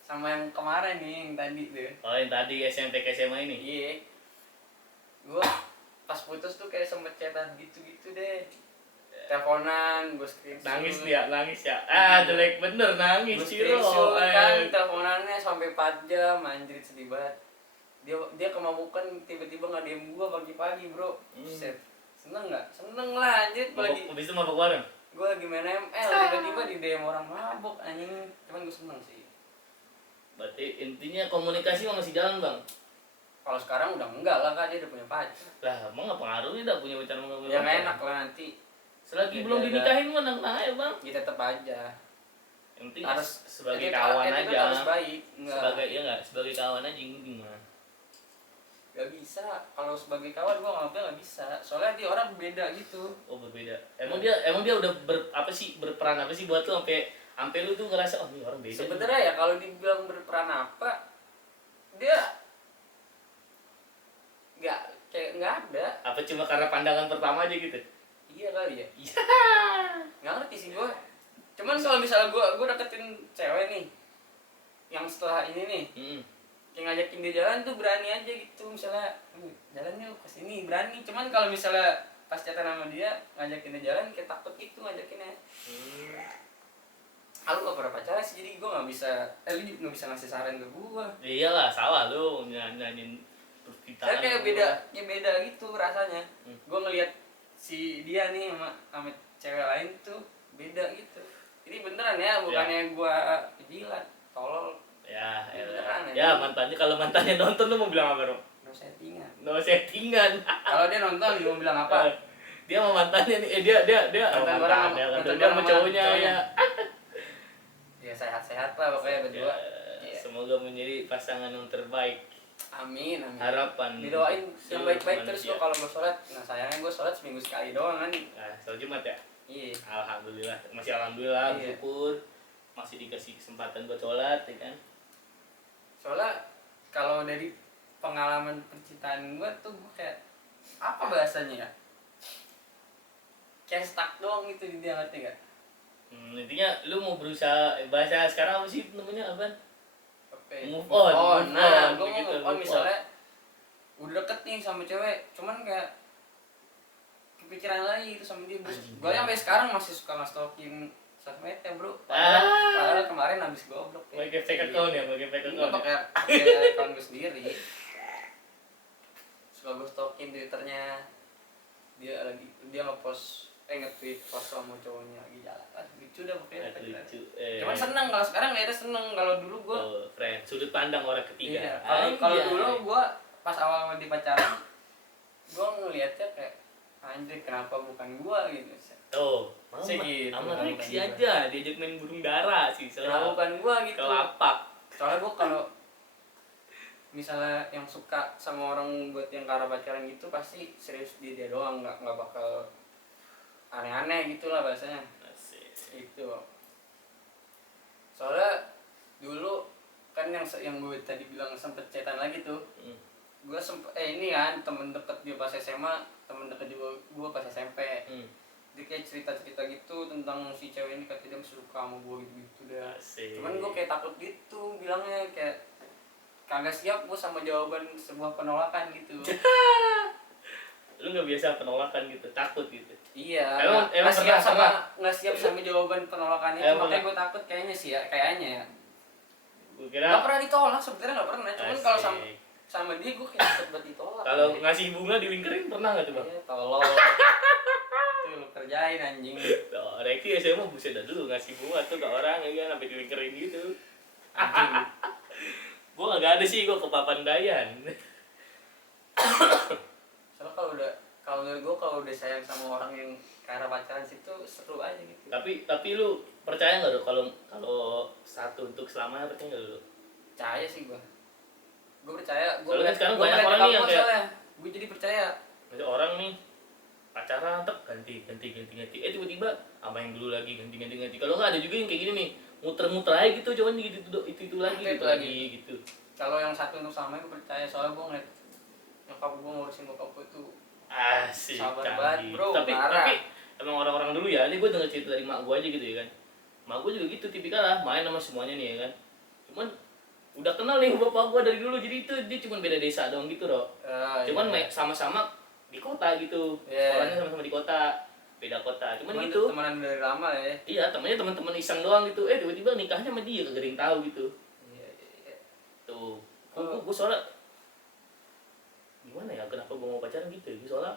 sama yang kemarin nih, yang tadi tuh. Oh yang tadi SMP ke SMA ini? Iya. Gue putus tuh kayak sempet chatan gitu-gitu deh. Teleponan, gue screenshot. Nangis ya. Jelek bener nangis Gue Ciro. screenshot kan, teleponannya sampai 4 jam, anjir sedih banget. Dia kemabukan tiba-tiba nggak DM gue pagi-pagi bro. Set. Seneng nggak? Seneng lah anjir. Habis itu mabok bareng? Gue lagi main ML, tiba-tiba di DM orang mabok anjing. Cuman gue seneng sih. Berarti intinya komunikasi masih jalan bang? Kalau sekarang udah enggak lah kan, dia udah punya pacar. Lah emang nggak pengaruhnya dah punya pacar sama Ya nggak enak lah nanti. Selagi Ya, belum ada. dinikahin mah nah ya bang. Ya tetap aja. Yang penting Harus sebagai attitude- kawan attitude aja. harus baik. Sebagai kawan aja gimana? Gak bisa. Kalau sebagai kawan gua nggak bisa. Soalnya dia orang beda gitu. Oh berbeda. Emang dia udah berperan apa sih buat lu sampai lu tuh ngerasa oh ini orang beda. Sebenarnya ya kalau dibilang berperan apa, dia nggak ada. Apa cuma karena pandangan pertama aja gitu? Iya kali ya. Iya. Nggak ngerti sih gua. Cuman kalau misalnya gua deketin cewek nih, yang setelah ini nih, kayak ngajakin dia jalan tuh berani aja gitu. Misalnya jalan yuk ke sini berani. Cuman kalau misalnya pas chatan sama dia ngajakin dia jalan kayak takut gitu ngajakinnya. Aku gak pernah pacaran sih, jadi gue gak bisa, lu juga gak bisa ngasih saran ke gue. Iyalah salah lu nyanyiin Saya kayak beda gitu rasanya. Gue ngelihat si dia nih sama cewek lain tuh beda gitu. Ini beneran ya, bukannya gue jilat, tolol. Ya, beneran ya mantannya kalau mantannya nonton lu mau bilang apa dong? No settingan. Kalau dia nonton dia mau bilang apa? Dia sama mantannya nih, dia Mantan mantannya, orang dia sama cowoknya ya. Ya sehat-sehat lah pokoknya berdua. Ya, semoga menjadi pasangan yang terbaik. Amin. Harapan. Didoain yang baik-baik terus manusia. kok kalau gue sholat. Nah sayangnya gue sholat seminggu sekali doang kan. Nah, sholat Jumat ya? Iya. Alhamdulillah, masih alhamdulillah, Iya. bersyukur masih dikasih kesempatan buat sholat, ya kan? Soalnya kalau dari pengalaman percintaan gue tuh gue kayak apa bahasanya ya? Kayak stuck doang gitu di dia, ngerti gak? Intinya lu mau berusaha bahasa sekarang apa sih namanya apa? Move on. on. Nah, gue Begitu, mau move on move misalnya udah deket nih sama cewek, cuman kayak kepikiran lagi gitu sama dia. Gue sampai sekarang masih suka nge-stalking sosmednya bro. Padahal kemarin habis goblok. Pakai fake account ya, pakai fake account. Pakai account gue sendiri. Suka gue stalking Twitternya. Dia nge-post nge-tweet foto sama cowoknya lagi jalan. Lucu dah pokoknya. Lucu. Cuman seneng, kalau sekarang nggak ada seneng. Kalau dulu gue friend, sudut pandang orang ketiga. iya. Kalau dulu gue pas awal di pacaran, gue ngelihatnya kayak anjir kenapa bukan gue gitu. Oh, Segitu, sama bukan Rexi gua. aja diajak main burung dara sih. Kenapa bukan gue gitu. Kelapak. Soalnya gue kalau misalnya yang suka sama orang buat yang karena pacaran gitu pasti serius di dia doang, nggak bakal aneh-aneh gitulah bahasanya. Asik. Itu. Soalnya dulu kan yang gue tadi bilang sempet chatan lagi tuh. Gue ini kan temen deket dia pas SMA, temen deket juga gue pas SMP. Dia kayak cerita-cerita gitu tentang si cewek ini katanya dia suka sama gue gitu dah. Asik. Cuman gue kayak takut gitu bilangnya, kayak kagak siap gue sama jawaban sebuah penolakan gitu. Lu nggak biasa penolakan gitu, takut gitu. Iya. Emang nggak siap sama jawaban penolakan itu, makanya gue takut kayaknya sih ya, kayaknya ya. Gue kira Nggak pernah ditolak sebenarnya, nggak pernah. Cuman kalau Asik. sama dia gue kayak sempet ditolak. Kalau ngasih bunga dilingkerin pernah nggak tuh bang? Iya, tolol. Tuh lu kerjain anjing. Oh, Reki SMA buset dah dulu ngasih bunga tuh ke orang ya kan sampai dilingkerin gitu. Anjing. Gua nggak ada sih, gua ke Papandayan. Soalnya kalau menurut gue kalau udah sayang sama orang yang karena pacaran situ seru aja gitu. Tapi lu percaya nggak tuh kalau satu untuk selamanya, percaya nggak lu? Percaya sih gue percaya. Soalnya kan sekarang banyak orang nih yang kayak gue jadi percaya. ada orang nih pacaran tetap ganti. Tiba-tiba apa yang dulu lagi ganti. Kalau nggak ada juga yang kayak gini nih, muter-muter aja gitu, cuman itu lagi Itu gitu lagi. lagi gitu. Kalau yang satu untuk selamanya gue percaya, soalnya gue ngeliat nyokap gue ngurusin bokap gue tuh Asik. sabar canggih. banget bro. Tapi parah. emang orang-orang dulu ya, ini gue denger cerita dari mak gue aja gitu ya kan. Mak gue juga gitu tipikal lah, main sama semuanya nih ya kan. Cuman udah kenal nih bapak gue dari dulu, jadi itu dia cuma beda desa doang gitu loh. Cuman iya. sama-sama di kota gitu. Sekolahnya sama-sama di kota, beda kota. Cuman gitu. Temenan dari lama ya. Iya, teman-teman iseng doang gitu. Tiba-tiba nikahnya sama dia, kagak ada yang tahu gitu. Iya. Tuh. Gue soalnya gimana ya, kenapa gue mau pacaran gitu ya? Soalnya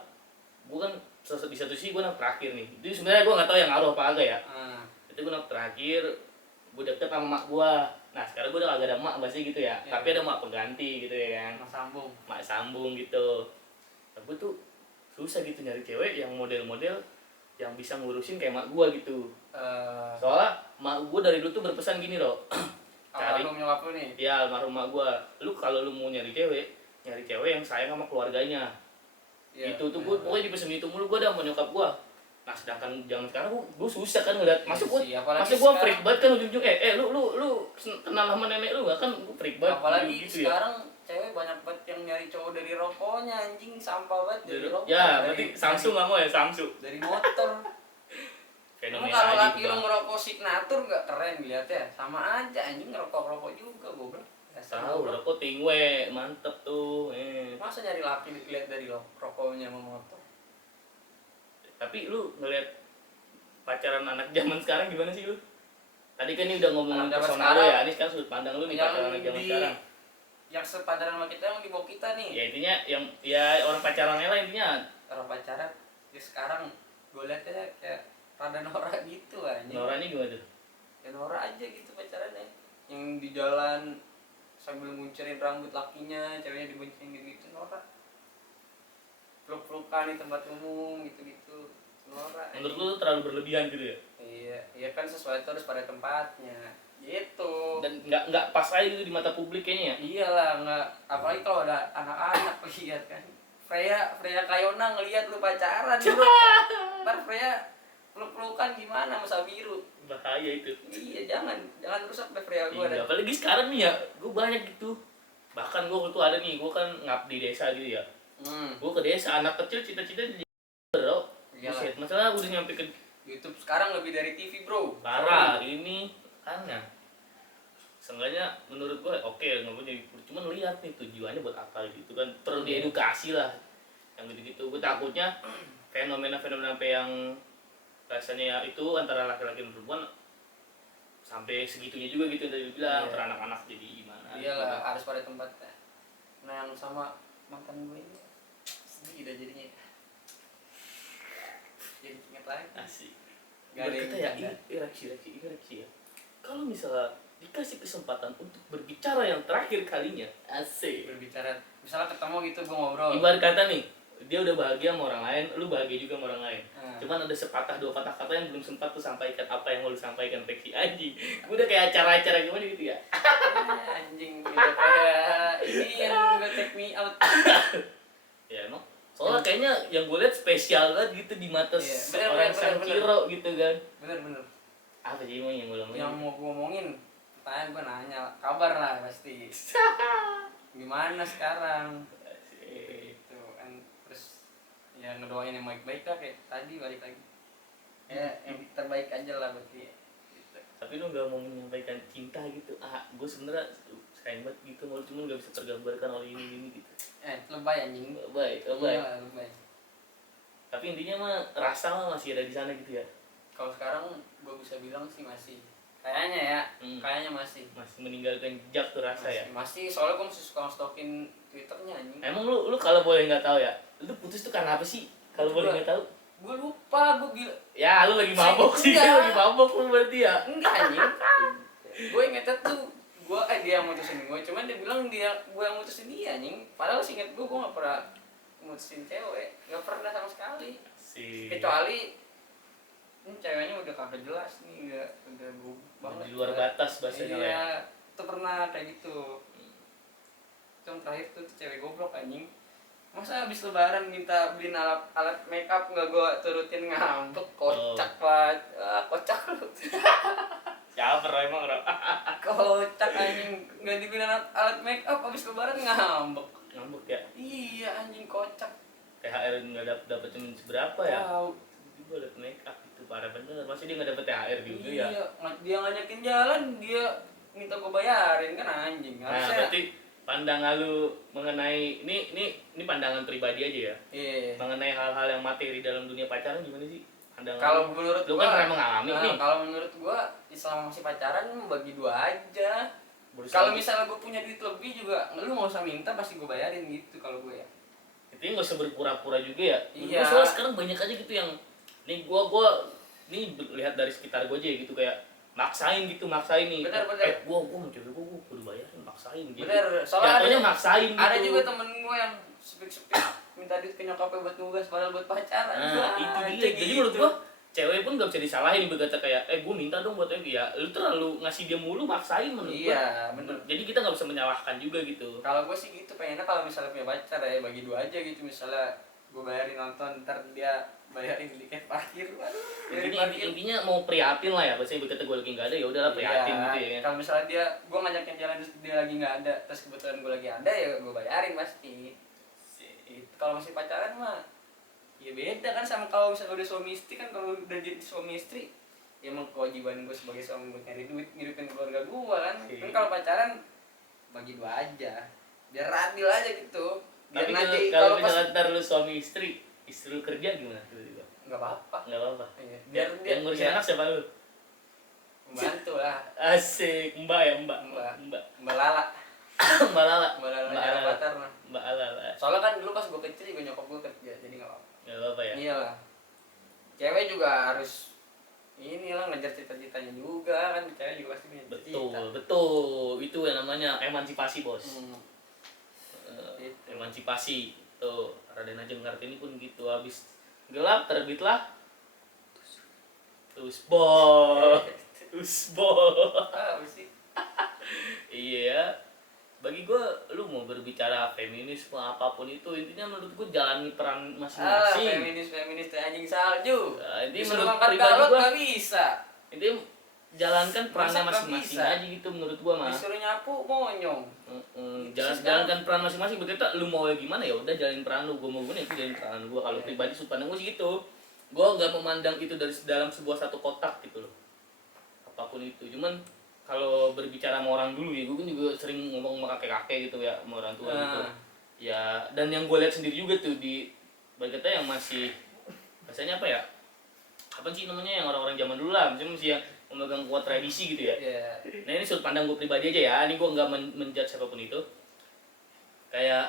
gue kan di satu sisi gue anak terakhir nih. Itu sebenarnya gue nggak tahu yang ngaruh apa agak ya. Itu gue anak terakhir, gue deket sama mak gue. Nah sekarang gue udah kagak ada mak pasti gitu ya. Tapi ada mak pengganti gitu ya kan. Mak sambung gitu. Nah, gue tuh susah gitu nyari cewek yang model-model yang bisa ngurusin kayak mak gue gitu. Soalnya mak gue dari dulu tuh berpesan gini loh. Cari nyokap lu nih. Ya almarhum mak gue. Lu kalau lu mau nyari cewek yang sayang sama keluarganya. Itu tuh gue pokoknya dipesen itu mulu gue dah sama nyokap gue. Nah sedangkan zaman sekarang gue susah kan ngeliat. Masa gue freak banget kan ujung-ujung lu kenal sama nenek lu gak kan? Gue freak banget. Apalagi gitu sekarang cewek banyak banget yang nyari cowok dari rokoknya, anjing sampah banget dari rokok. Ya berarti Samsung gak mau ya, Samsung dari motor. Emang kalau laki lu ngerokok signatur gak keren dilihatnya? Sama aja anjing, ngerokok juga goblok. Tahu rokok tingwe mantep tuh. Masa nyari laki lihat dari rokoknya sama motor? Tapi lu ngeliat pacaran anak zaman sekarang gimana sih lu? Tadi kan ini udah ngomongin personal lu ya, ini kan sudut pandang lu nih pacaran anak zaman sekarang. Yang sepadan sama kita, yang di bawah kita nih. Ya intinya yang orang pacarannya lah intinya. Orang pacaran ya sekarang gue liatnya kayak rada norak gitu anjing. Noranya gimana tuh? Ya norak aja gitu pacarannya. Yang di jalan sambil nguncerin rambut lakinya, ceweknya diboncengin gitu norak. Peluk-pelukan di tempat umum gitu-gitu. Norak. Menurut lu terlalu berlebihan gitu ya? Iya kan sesuatu harus pada tempatnya. Gitu. Dan nggak pas aja gitu di mata publik kayaknya ya? Iyalah, nggak. Apalagi kalau ada anak-anak lihat kan. Freya Kayona ngelihat lu pacaran dulu. Ntar Freya peluk-pelukan gimana sama Sabiru? Bahaya itu. Iya, jangan rusak deh Freya gue. Iya, apalagi sekarang nih ya, gue banyak gitu. Bahkan gue tuh ada nih, gue kan ngabdi desa gitu ya. Gue ke desa, anak kecil cita-cita jadi bro. Buset, masalah udah nyampe ke YouTube sekarang lebih dari TV bro. parah, ini aneh. Seenggaknya menurut gue oke, nggak boleh jadi cuman lihat nih tujuannya buat apa gitu kan, perlu diedukasi lah yang gitu-gitu. Gue takutnya fenomena-fenomena apa yang rasanya ya itu antara laki-laki dan perempuan sampai segitunya juga gitu yang tadi bilang, antara anak-anak jadi gimana. Iyalah, harus pada tempatnya. Nah yang sama mantan gue ini sedih udah jadinya. Jadi inget lagi. Asik. Gak ada yang ya, reaksi ya. Kalau misalnya dikasih kesempatan untuk berbicara yang terakhir kalinya, asik. Berbicara, misalnya ketemu gitu gue ngobrol. Ibarat kata nih, dia udah bahagia sama orang lain, lu bahagia juga sama orang lain. Cuman ada sepatah dua patah kata yang belum sempat tuh sampaikan apa yang mau lu sampaikan, Peksi anjing. Gue udah kayak acara-acara gimana gitu ya. Anjing, udah kayak ini yang udah take me out. Ya emang. Soalnya kayaknya yang gue lihat spesial banget gitu di mata orang Sankiro gitu kan. Bener. Apa sih emang yang gue ngomongin? Yang mau gue ngomongin, pertanyaan gue nanya, kabar lah pasti. Gimana sekarang? Gitu kan, terus ya ngedoain yang baik-baik lah kayak tadi balik lagi. Ya yang terbaik aja lah buat dia. Gitu. Tapi lu gak mau menyampaikan cinta gitu. Gue sebenernya sayang banget gitu, malu cuma gak bisa tergambarkan oleh ini gitu. Lebay anjing. Lebay. Iya, lebay. Tapi intinya mah rasa mah masih ada di sana gitu ya. Kalau sekarang gue bisa bilang sih masih. Kayaknya ya, kayaknya masih meninggalkan jejak tuh rasa ya. Masih, soalnya gue masih suka stalkin Twitternya anjing. Emang lu kalau boleh nggak tahu ya, lu putus tuh karena apa sih? Kalau boleh nggak tahu? Gue lupa, gue gila. Ya lu lagi mabok sih, lu lagi mabok lu berarti ya? Enggak anjing. Gue ingetnya tuh dia yang mutusin gue, cuman dia bilang gue yang mutusin dia anjing. Padahal seinget gue nggak pernah mutusin cewek, nggak pernah sama sekali. Kecuali ini ceweknya udah kagak jelas nih, udah gue banget. Di luar batas bahasanya iya, ya. Itu pernah kayak gitu. Yang terakhir tuh cewek goblok anjing. Masa habis lebaran minta beliin alat make up nggak gue turutin, ngambek, kocak banget. Kocak lu. Siapa emang bro? Kocak anjing, nggak dibeliin alat make up habis lebaran ngambek. Ngambek ya? Iya anjing, kocak. THR nggak dapet cuma seberapa ya? Tahu. Gue liat make up itu parah bener. Masih dia nggak dapet THR juga ya? Iya, dia ngajakin jalan, dia minta gue bayarin kan anjing. Nah berarti pandangan lu mengenai ini pandangan pribadi aja ya. Iya. Mengenai hal-hal yang materi dalam dunia pacaran gimana sih? Pandangan Kalau menurut lu gua, kan pernah mengalami nih. kalau menurut gua selama masih pacaran bagi dua aja. Berusaha Kalau misalnya gua punya duit lebih juga, lu nggak usah minta pasti gua bayarin gitu kalau gua ya. Itu nggak usah berpura-pura juga ya. Iya. Soalnya sekarang banyak aja gitu yang nih gua nih lihat dari sekitar gua aja ya gitu kayak maksain nih. Bener. Gua mau cewek gua kudu bayarin, maksain gitu. Bener, soalnya jatuhnya maksain gitu. ada juga temen gua yang sepik-sepik minta duit ke nyokapnya buat nugas padahal buat pacaran. Nah, itu dia. Jadi menurut gua cewek pun gak bisa disalahin berkata kayak gua minta dong buat ya lu terlalu ngasih dia mulu maksain menurut gua. Iya, bener. Jadi kita nggak bisa menyalahkan juga gitu. Kalau gua sih gitu pengennya kalau misalnya punya pacar ya bagi dua aja gitu, misalnya gua bayarin nonton ntar dia bayarin tiket parkir. Intinya mau prihatin lah ya, biasanya berkata gue lagi nggak ada ya udahlah prihatin gitu ya. Kalau misalnya gua ngajakin jalan terus dia lagi nggak ada, terus kebetulan gua lagi ada ya gua bayarin pasti. Kalau masih pacaran mah ya beda kan sama kalau misalnya udah suami istri kan. Kalau udah jadi suami istri ya emang kewajiban gue sebagai suami buat nyari duit ngidupin keluarga gue kan. Kan kalau pacaran bagi dua aja biar adil aja gitu. Biar Tapi nanti kalau pas misalnya ntar lu suami istri lu kerja gimana tiba-tiba? nggak apa-apa. Nggak apa-apa. Iya. Biar yang ngurusin anak siapa lu? Membantu lah. Asik, mbak ya mbak. Mbak Lala. Mbak Lala. Mbak Lala Patar mah. Mbak Lala. Soalnya kan dulu pas gue kecil juga nyokap gue kerja jadi nggak apa-apa. Nggak apa-apa ya. Iyalah. Cewek juga harus inilah ngejar cita-citanya juga kan, cewek juga pasti punya cita-cita. Betul. Itu yang namanya emansipasi, Bos. Gitu. Emansipasi. Tuh, Raden aja ngerti ini pun gitu habis gelap terbitlah Usbol. Apa sih? Iya. Bagi gue lu mau berbicara feminisme apapun itu intinya menurut gue jalani peran masing-masing. Feminis teh anjing salju. Nah, ini Disuruh menurut makan pribadi galot gua nggak bisa. intinya jalankan perannya Masak nggak masing-masing bisa. aja gitu menurut gua mah. Disuruh nyapu monyong. Jalankan peran masing-masing berkata lu mau gimana ya udah jalanin peran lu, gua mau gini aku jalanin peran gua. Kalau pribadi sudut pandang gua sih gitu. Gua nggak memandang itu dari dalam sebuah satu kotak gitu loh. Apapun itu. Cuman kalau berbicara sama orang dulu ya, gue kan juga sering ngomong sama kakek-kakek gitu ya, sama orang tua gitu. Ya, dan yang gue lihat sendiri juga tuh di berkata yang masih biasanya apa ya? Apa sih namanya yang orang-orang zaman dulu lah, misalnya masih yang memegang kuat tradisi gitu ya. Yeah. Nah ini sudut pandang gue pribadi aja ya, ini gue nggak menjudge siapapun itu. Kayak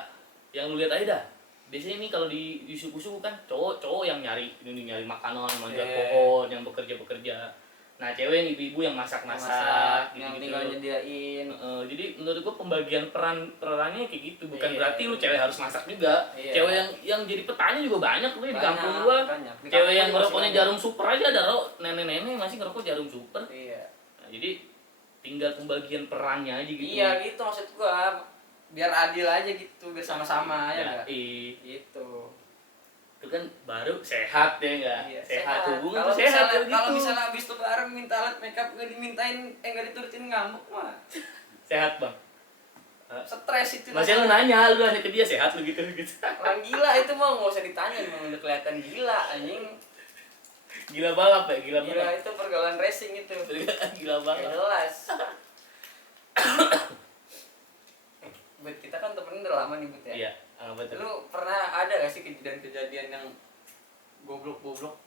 yang lu lihat aja dah. Biasanya ini kalau di suku-suku kan cowok yang nyari makanan, manjat pohon, yang bekerja. Nah cewek yang ibu-ibu yang masak yang gitu. tinggal nyediain. Jadi menurut gua pembagian perannya kayak gitu, bukan Iya, berarti lu cewek harus masak juga. Iya. Cewek yang jadi petani juga banyak tuh di Banyak, kampung gua. banyak. Di Cewek kampung yang juga ngerokoknya masih jarum super aja ada nenek-nenek masih ngerokok jarum super. Iya. Nah, jadi tinggal pembagian perannya aja gitu. Iya gitu maksud gua. Biar adil aja gitu, biar sama-sama ya enggak? Gitu. Itu kan baru sehat ya enggak? Iya, Sehat hubungan kalau tuh sehat misalnya, gitu. kalau misalnya habis tuh bareng minta alat makeup nggak dimintain, nggak diturutin ngamuk mah. Sehat, Bang. Stres itu. Masih lu nanya ke dia sehat lu gitu. Orang gila itu mah nggak usah ditanya, memang udah kelihatan gila anjing. Gila balap ya, Gila itu pergaulan racing itu. Gila Nggak banget. jelas. Buat kita kan temen udah lama nih Bud ya. Iya, betul. Lu pernah ada gak sih kejadian-kejadian yang goblok-goblok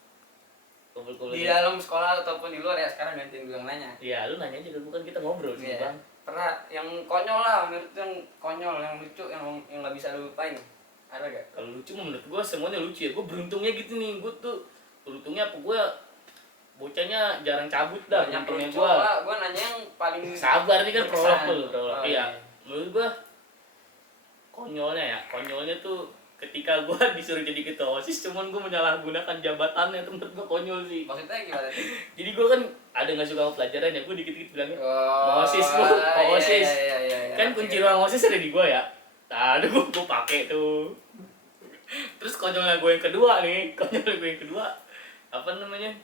di dalam sekolah ataupun di luar ya? Sekarang gantiin gue yang nanya. Iya, lu nanya aja dulu kan kita ngobrol sih, Iya. Bang. Pernah yang konyol lah, menurut yang konyol, yang lucu, yang nggak bisa lu lupain. Ada gak? Kalau lucu menurut gua semuanya lucu ya. Gua beruntungnya gitu nih. Gua tuh beruntungnya apa gua bocahnya jarang cabut dah. Banyak Beruntungnya lucu gua. lah, gue nanya yang paling Sabar nih kan prolog berkesan. tuh, prolog. Oh, Iya. Menurut gua konyolnya tuh ketika gua disuruh jadi ketua OSIS cuman gua menyalahgunakan jabatannya itu menurut gua konyol sih. Maksudnya gimana tuh? Jadi gua kan ada nggak suka sama pelajaran ya, gua dikit-dikit bilangnya Oh, OSIS bu, OSIS. iya, Kan kunci ruang OSIS ada di gua ya. Nah, aduh gua pakai tuh. Terus konyolnya gue yang kedua apa namanya?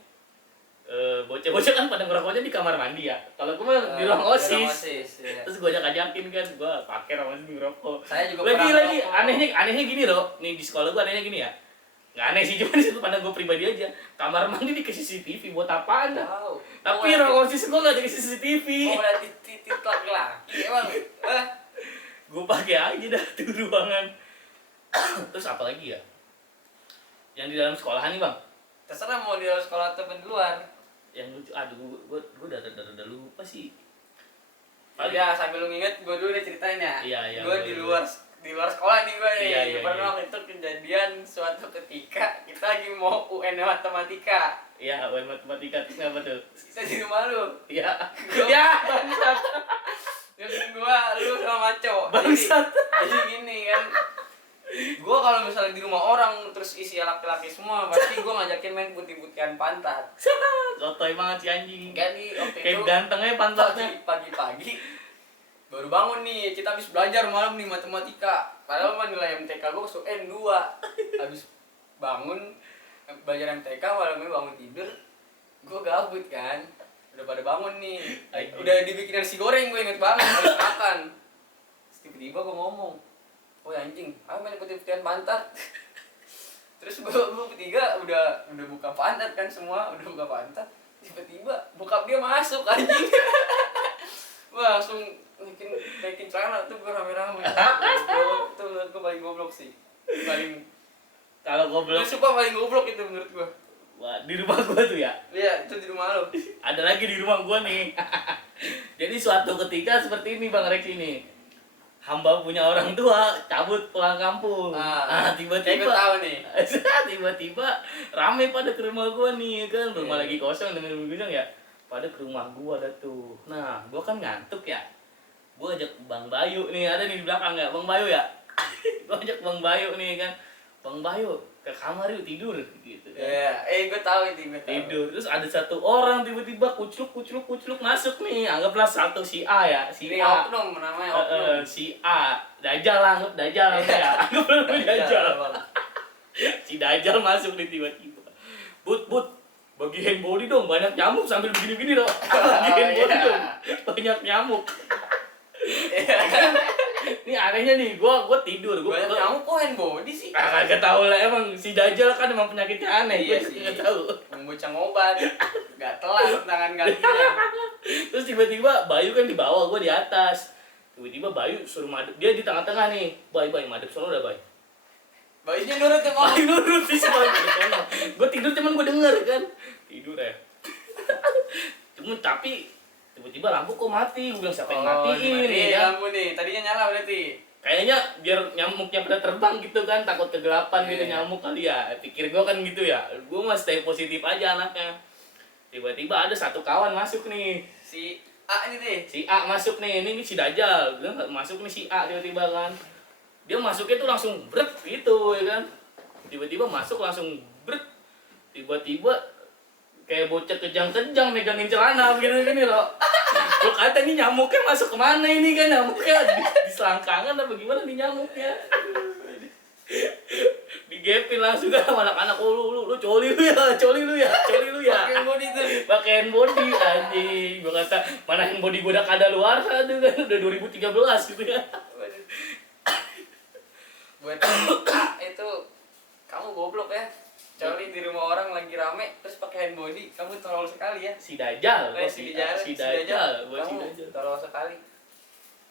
Bocah-bocah kan pada ngerokoknya di kamar mandi ya. Kalau gue mah di ruang OSIS. Iya. Terus gue ajakin kan, gue pakai ruang OSIS ngerokok. Saya juga lagi pernah anehnya gini loh. Nih di sekolah gue anehnya gini ya. Nggak aneh sih, cuma di situ pandang gue pribadi aja. Kamar mandi dikasih CCTV buat apaan dah? Tahu. Tapi ruang OSIS gue nggak dikasih CCTV. Oh, berarti titik laki-laki emang. Gue pakai aja dah tuh ruangan. Terus apa lagi ya? Yang di dalam sekolahan nih bang? Terserah mau di dalam sekolah atau di luar. Yang lucu, aduh gue udah lupa sih. Ya sambil lu nginget, gue dulu udah ceritain ya. Iya, gue di luar sekolah nih gue nih. Iya. Pernah itu kejadian suatu ketika kita lagi mau UN matematika. Iya, UN matematika terus apa tuh? Kita di rumah lu. Iya. Ya, bangsat. Jadi gua, lu sama Maco. Bangsat. Jadi gini kan. Gua kalau misalnya di rumah orang terus isi laki-laki semua, pasti gua ngajakin main putih-putihan pantat. Sotoy banget si anjing. Jadi waktu Kayak itu gantengnya pantatnya. pagi-pagi baru bangun nih, kita habis belajar malam nih matematika. Padahal mah nilai MTK gua N2. Habis bangun belajar MTK, malamnya bangun tidur, gua gabut kan. Udah pada bangun nih. Udah dibikin nasi goreng, gue inget banget habis makan. Terus tiba-tiba gue ngomong, "Oh anjing, ayo main putih-putihan pantat." Terus gue bertiga udah buka pantat kan semua, udah buka pantat. Tiba-tiba bokap dia masuk anjing. Wah, langsung naikin celana tuh gue rame-rame. Itu menurut gue paling goblok sih. Kalau goblok. Sumpah paling goblok itu menurut gue. Wah, di rumah gua tuh ya. Iya, itu di rumah lo. Ada lagi di rumah gua nih. Jadi suatu ketika seperti ini Bang Rex ini. Hamba punya orang tua cabut pulang kampung. Tiba-tiba Gue tahu nih. tiba-tiba rame pada ke rumah gua nih kan, rumah lagi kosong dengan bilang ya. Pada ke rumah gua ada tuh. Nah, gua kan ngantuk ya. Gua ajak Bang Bayu nih, ada nih di belakang ya, Bang Bayu ya. Gua ajak Bang Bayu nih kan. Bang Bayu ke kamar yuk tidur gitu kan. Iya, gue tahu itu, Tidur. Terus ada satu orang tiba-tiba kucluk masuk nih. Anggaplah satu si A ya, si ini A. oknum namanya oknum. Si A. Dajjal lah, anggap Dajjal ya. Anggap Dajjal. Si Dajjal masuk nih tiba-tiba. But, bagi hand body dong, banyak nyamuk sambil begini-begini loh. Bagi hand body dong, banyak nyamuk. Ini anehnya nih, gua tidur, banyak nyamuk kok hand body sih. Kagak tahu lah, emang si Dajjal kan emang penyakitnya aneh. Iya Gua sih. nggak tahu. Bocah ngobat, nggak telat tangan gantinya. Terus tiba-tiba Bayu kan di bawah, gua di atas. Tiba-tiba Bayu suruh madep, dia di tengah-tengah nih. Bay madep sono udah Bay. Bayunya nurut tuh mau. Bayu nurut sih sama sono. Gua tidur cuman gua denger kan. Tidur ya. Cuman tapi tiba-tiba lampu kok mati, gue bilang siapa yang matiin nih ya. Lampu nih, tadinya nyala berarti. Kayaknya biar nyamuknya pada terbang gitu kan, takut kegelapan gitu nyamuk kali ya. Pikir gue kan gitu ya, gue mah stay positif aja anaknya. Tiba-tiba ada satu kawan masuk nih. Si A ini deh. Si A masuk nih, ini si Dajjal. Dia masuk nih si A tiba-tiba kan. Dia masuknya tuh langsung bret gitu ya kan. Tiba-tiba masuk langsung bret. Tiba-tiba kayak bocah kejang-kejang megangin celana begini loh. Gue kata nih nyamuknya masuk kemana ini kan, nyamuknya di selangkangan apa gimana nih nyamuknya. Digepin langsung kan sama anak-anak, lu coli lu ya. Pakai body tuh. Pakai handbody anjing. Gue kata mana handbody gue udah kadaluarsa tuh kan, udah 2013 gitu ya. Buat A itu kamu goblok ya. Coli di rumah orang lagi rame terus pakai hand body, kamu tolol sekali ya. Si Dajjal, Si Dajjal, buat si kamu Dajjal. tolol sekali.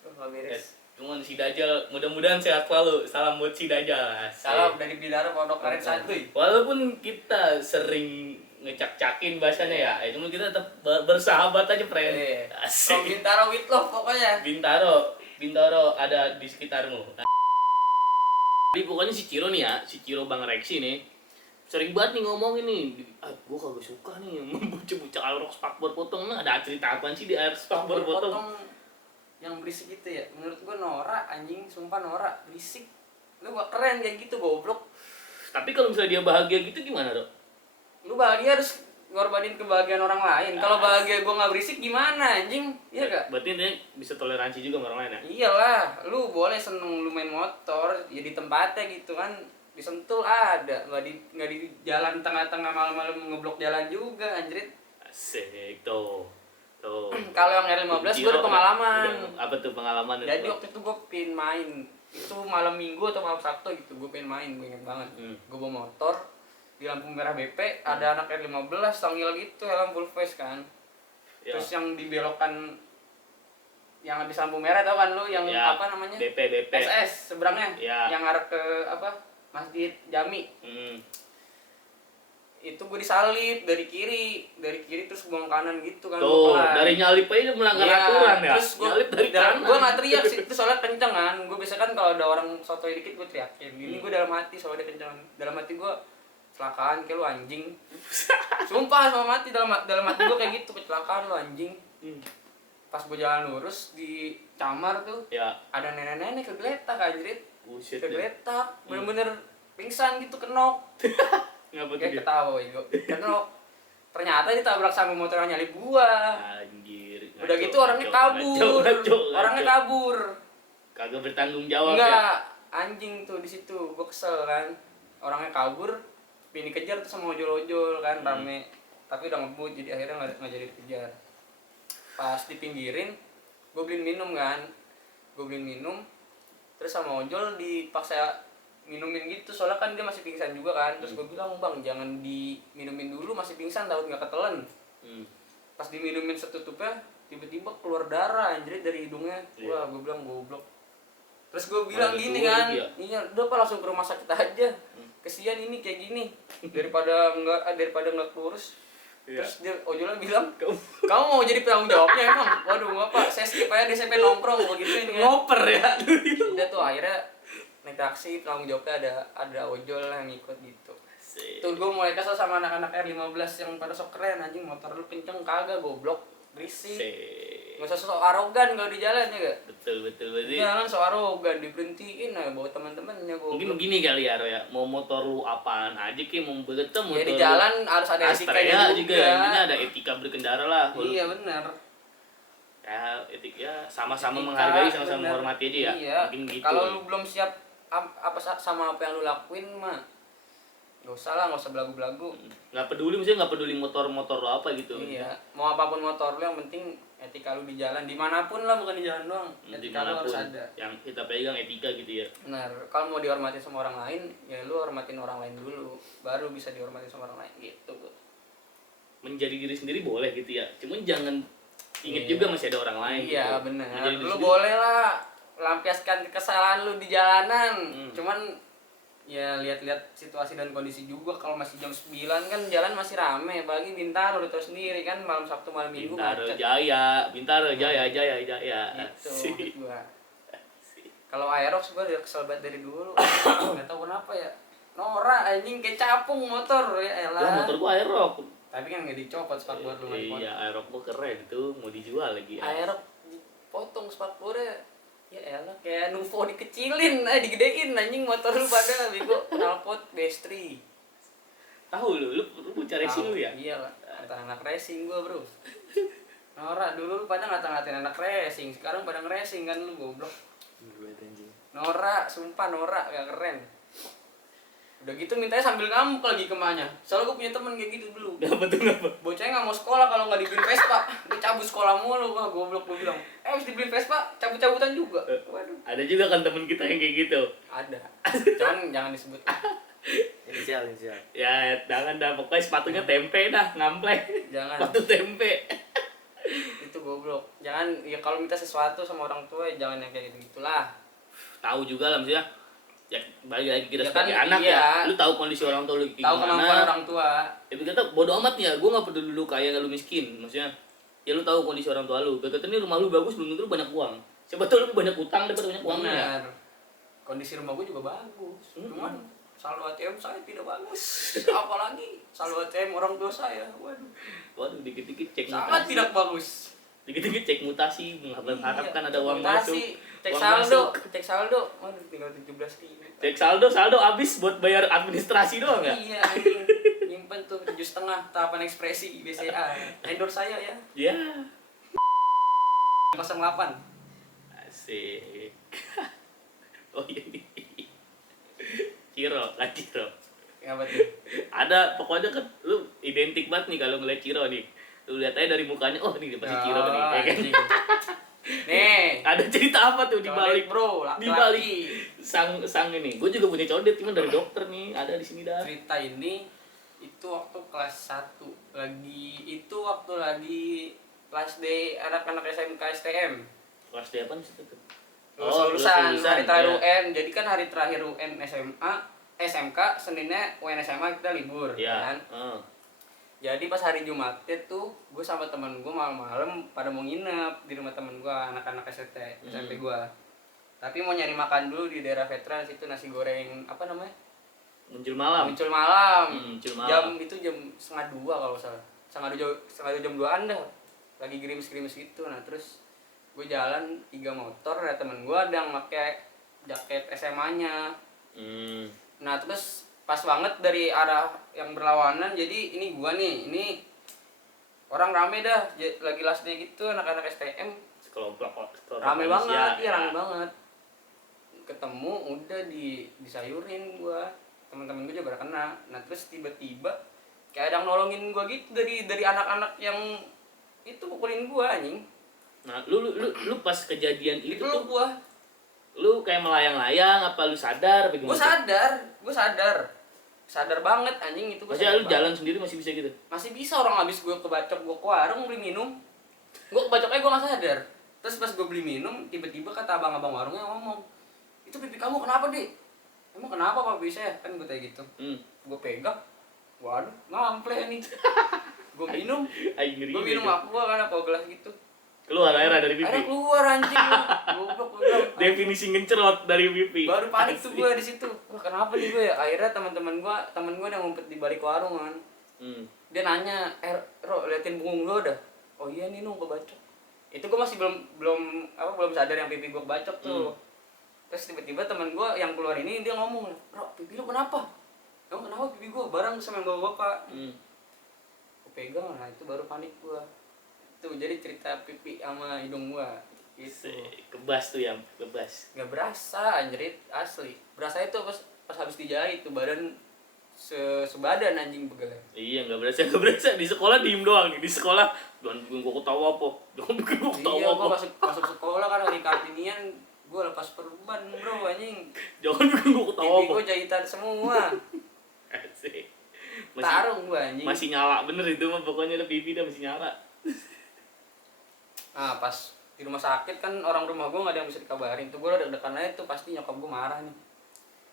Nggak beres. Cuman si Dajjal, mudah-mudahan sehat selalu. Salam buat si Dajjal. Salam dari Bidara Pondok Aren Santuy. Walaupun kita sering ngecak-cakin bahasanya ya, cuman kita tetap bersahabat aja, friend. From Bintaro with love pokoknya. Bintaro ada di sekitarmu. Jadi pokoknya si Ciro nih ya, si Ciro Bang Rexi nih sering banget nih ngomongin nih, gue kagak suka nih bocah-bocah Aerox Spakbor potong. Nah, ada cerita apaan sih di Aerox Spakbor potong? Yang berisik gitu ya, menurut gue norak anjing, sumpah norak, berisik. Lu gak keren kayak gitu, goblok. Tapi kalau misalnya dia bahagia gitu gimana dok? Lu bahagia harus ngorbanin kebahagiaan orang lain. Kalau bahagia gue gak berisik gimana anjing? Iya gak? Berarti intinya bisa toleransi juga sama orang lain ya? Iyalah, lu boleh seneng lu main motor, ya di tempatnya gitu kan. Disentul ada, nggak di jalan tengah-tengah malam-malam ngeblok jalan juga anjrit. Asik tuh. Kalau yang R15 gue ada pengalaman. Apa tuh pengalaman? Jadi waktu itu gue pengen main, itu malam Minggu atau malam Sabtu gitu, gue pengen main, gue inget banget. Gue bawa motor di lampu merah BP, ada anak R15 tangil gitu, helm full face kan. Terus yang dibelokkan yang habis lampu merah tau kan lu yang Ya, apa namanya? BP. SS seberangnya. Ya. Yang arah ke apa? Masjid Jami. Hmm. Itu gue disalip dari kiri terus buang kanan gitu kan. Tuh, gua pelan. dari nyalip aja melanggar Iya, aturan ya. Terus gue Nyalip dari kanan. gue nggak teriak sih, itu soalnya kenceng kan. Gue biasa kan kalau ada orang sotoy dikit gue teriakin. Ini gue dalam hati soalnya dia kenceng. Dalam hati gue kecelakaan kayak lu anjing. Sumpah sama mati dalam hati gue kayak gitu, kecelakaan lu anjing. Pas gue jalan lurus di Camar tuh, Ya. ada nenek-nenek kegeletak anjrit. Buset deh. Kegeletak, bener-bener pingsan gitu, kenok. Ngapa tuh Kayak dia? ketawa ego. Kenok. Ternyata ditabrak sama motor yang nyalip gua. Anjir. Udah gitu orangnya kabur. Orangnya kabur. Kagak bertanggung jawab ya. Enggak, anjing tuh di situ. Gua kesel kan. Orangnya kabur, ini kejar tuh sama ojol-ojol kan rame. Tapi udah ngebut jadi akhirnya nggak jadi dikejar. Pas dipinggirin, gua beliin minum kan. Terus sama ojol dipaksa minumin gitu, soalnya kan dia masih pingsan juga kan. Terus gue bilang, bang jangan diminumin dulu, masih pingsan takut nggak ketelen. Pas diminumin setutupnya tiba-tiba keluar darah anjir dari hidungnya. Wah, gue bilang goblok. Terus gue bilang gini kan, iya udah pak langsung ke rumah sakit aja, kesian ini kayak gini daripada nggak kurus. Terus dia ojolnya bilang, kamu mau jadi penanggung jawabnya emang? Waduh nggak pak, saya skip aja DCP nongkrong begitu ini kan. Ngoper ya. Udah tuh akhirnya naik taksi, penanggung jawabnya ada ojol yang ngikut gitu. Tuh gue mulai kesel sama anak-anak R15 yang pada sok keren anjing, motor lu kenceng kagak goblok, berisik. Nggak usah sok arogan kalau di jalan ya gak? Betul berarti. Jangan sok arogan, diberhentiin aja bawa teman-temannya goblok. Mungkin begini kali ya, Ro ya. Mau motor lu apaan aja ki, mau bergetem motor. Ya di jalan harus ada etikanya juga. Intinya ada etika berkendara lah. Iya benar. Ya etik ya, sama-sama menghargai, sama-sama menghormati aja ya. Iya. Mungkin gitu. Kalau lu belum siap sama apa yang lu lakuin mah nggak usah belagu-belagu. Nggak peduli, misalnya nggak peduli motor lo apa gitu. Iya, mau apapun motor lu yang penting etika lu di jalan dimanapun lah, bukan di jalan doang. Etika lu harus ada. Yang kita pegang etika gitu ya. Benar, kalau mau dihormati sama orang lain ya lu hormatin orang lain dulu, baru bisa dihormati sama orang lain gitu. Menjadi diri sendiri boleh gitu ya, cuman jangan inget juga masih ada orang lain. Iya gitu. benar, lu boleh lah lampiaskan kesalahan lu di jalanan, cuman ya lihat-lihat situasi dan kondisi juga. Kalau masih jam 9 kan jalan masih rame, apalagi Bintaro udah tau sendiri kan, malam Sabtu malam Minggu macet. Bintaro Jaya. Gitu maksud gua. Kalau Aerox gua udah kesel banget dari dulu. Enggak tahu kenapa ya. Norak anjing kayak capung motor ya elah. Lah motor gua Aerox. Tapi kan enggak dicopot spakbor lu. Iya, Aerox gua keren tuh, mau dijual lagi. Aerox dipotong spakbornya. Ya elah kayak Nuvo dikecilin, digedein anjing motor lu pada bego knalpot bestri. Tahu lu mau cari racing lu ya? Iya lah, anak racing gua, Bro. Norak dulu lu pada ngata-ngatain anak racing, sekarang pada nge-racing kan lu goblok. Norak, sumpah norak, gak keren. Udah gitu mintanya sambil ngamuk lagi ke emaknya. Soalnya gue punya temen kayak gitu dulu. Ngapa? Bocahnya nggak mau sekolah kalau nggak dibeliin Vespa. Dia cabut sekolah mulu, wah goblok gue bilang. Habis dibeliin Vespa, cabut-cabutan juga. Waduh. Ada juga kan temen kita yang kayak gitu. Ada. Jangan disebut. Inisial. Ya jangan dah, pokoknya sepatunya tempe dah, ngamplek. Jangan. Sepatu tempe. Itu goblok. Jangan ya kalau minta sesuatu sama orang tua ya jangan yang kayak gitulah. Tahu juga lah maksudnya. Ya balik lagi kita Ya sebagai kan, anak iya. ya. Lu tahu kondisi orang tua lu kayak Tahu gimana. kemampuan orang tua. Ya kata bodo amat ya, gue nggak peduli lu kaya lu miskin, maksudnya ya lu tahu kondisi orang tua lu. Kata ini rumah lu bagus, belum tentu lu banyak uang. Siapa tahu lu banyak utang daripada banyak uang ya. Benar. Kondisi rumah gue juga bagus. Cuman saldo ATM saya tidak bagus. Apalagi saldo ATM orang tua saya. Waduh, dikit-dikit cek Sangat mutasi. tidak bagus. Dikit-dikit cek mutasi, mengharapkan ada uang Mutasi, masuk. Cek Uang saldo, masuk. cek saldo. Waduh, tinggal 17.000. Cek saldo habis buat bayar administrasi doang ya? Iya, anjing. Nyimpen tuh 7,5 tahapan ekspresi BCA. Endorse saya ya. Ya. 08. Asik. Oh iya nih. Ciro. Ngapa tuh? Ada pokoknya kan lu identik banget nih kalau ngeliat Ciro nih. Lu lihat aja dari mukanya, oh ini dia pasti Ciro nih, ya kan? anjing. Nih, Ada cerita apa tuh di balik bro, di laki-laki. balik sang ini? Gue juga punya codet, cuman dari dokter nih, ada di sini dah. Cerita ini itu waktu kelas 1 waktu lagi kelas D anak-anak SMK STM. Kelas D apaan sih itu? Lulusan hari terakhir ya. UN. Jadi kan hari terakhir UN SMA, SMK, Seninnya UN SMA kita libur Ya. kan. Jadi pas hari Jumat itu gue sama temen gue malam-malam pada mau nginep di rumah temen gue, anak-anak SMP gue. Tapi mau nyari makan dulu di daerah Veteran situ, nasi goreng apa namanya? Muncul malam. Muncul malam. Muncul malam. Jam itu jam 1:30 kalau salah. Setengah dua jam 2-an dah. Lagi gerimis-gerimis gitu. Nah, terus gue jalan 3 motor, ada temen gue ada yang pakai jaket SMA-nya. Nah, terus pas banget dari arah yang berlawanan, jadi ini gua nih, ini orang rame dah, lagi last day gitu, anak-anak STM Sekelompok rame banget, ya. rame banget. Ketemu udah disayurin gua, teman-teman gua juga pada kena. Nah terus tiba-tiba kayak ada yang nolongin gua gitu dari anak-anak yang itu pukulin gua anjing. Nah, lu pas kejadian itu tuh gua lu kayak melayang-layang apa lu sadar apa gimana? Gue sadar banget anjing itu. Maksudnya lu jalan sendiri masih bisa gitu? Masih bisa, orang habis gue kebacok, gue ke warung beli minum, gue kebacoknya gue nggak sadar. Terus pas gue beli minum, tiba-tiba kata abang-abang warungnya ngomong, itu pipi kamu kenapa deh? Emang kenapa pak bisa ya? Kan gue tanya gitu. Gue pegang, waduh ngample nih. Gue minum, aku kan apa gelas gitu. Keluar air dari pipi. Airnya keluar anjing. Goblok gue bilang. Definisi ngencerot dari pipi. Baru panik tuh gue di situ. Wah, kenapa nih gue ya? Akhirnya teman gue yang ngumpet di balik warung kan. Dia nanya, "Ro, liatin punggung lo dah." "Oh iya nih, gue bacok." Itu gue masih belum sadar yang pipi gue bacok tuh. Terus tiba-tiba teman gue yang keluar ini dia ngomong, "Ro, pipi lo kenapa?" "Emang kenapa pipi gue?" "Barang sama yang bapak." Gue pegang, nah itu baru panik gue. Tuh jadi cerita pipi sama hidung gua gitu. Kebas tuh ya, kebas. Nggak berasa anjrit, asli. Berasa itu pas habis dijahit tuh badan sebadan anjing pegelnya. Iya, nggak berasa di sekolah diem doang. Di sekolah jangan bikin gua ketawa apa. Iya, gua masuk sekolah kan hari Kartinian gua lepas perban, bro anjing. Jangan bikin gua ketawa apa. Pipi gua jahitan semua. Asik. Tarung gua anjing. Masih nyala bener itu mah, pokoknya ada pipi dah masih nyala. Nah pas di rumah sakit kan orang rumah gue nggak ada yang bisa dikabarin tuh, gue udah deg-degan aja tuh, pasti nyokap gue marah nih.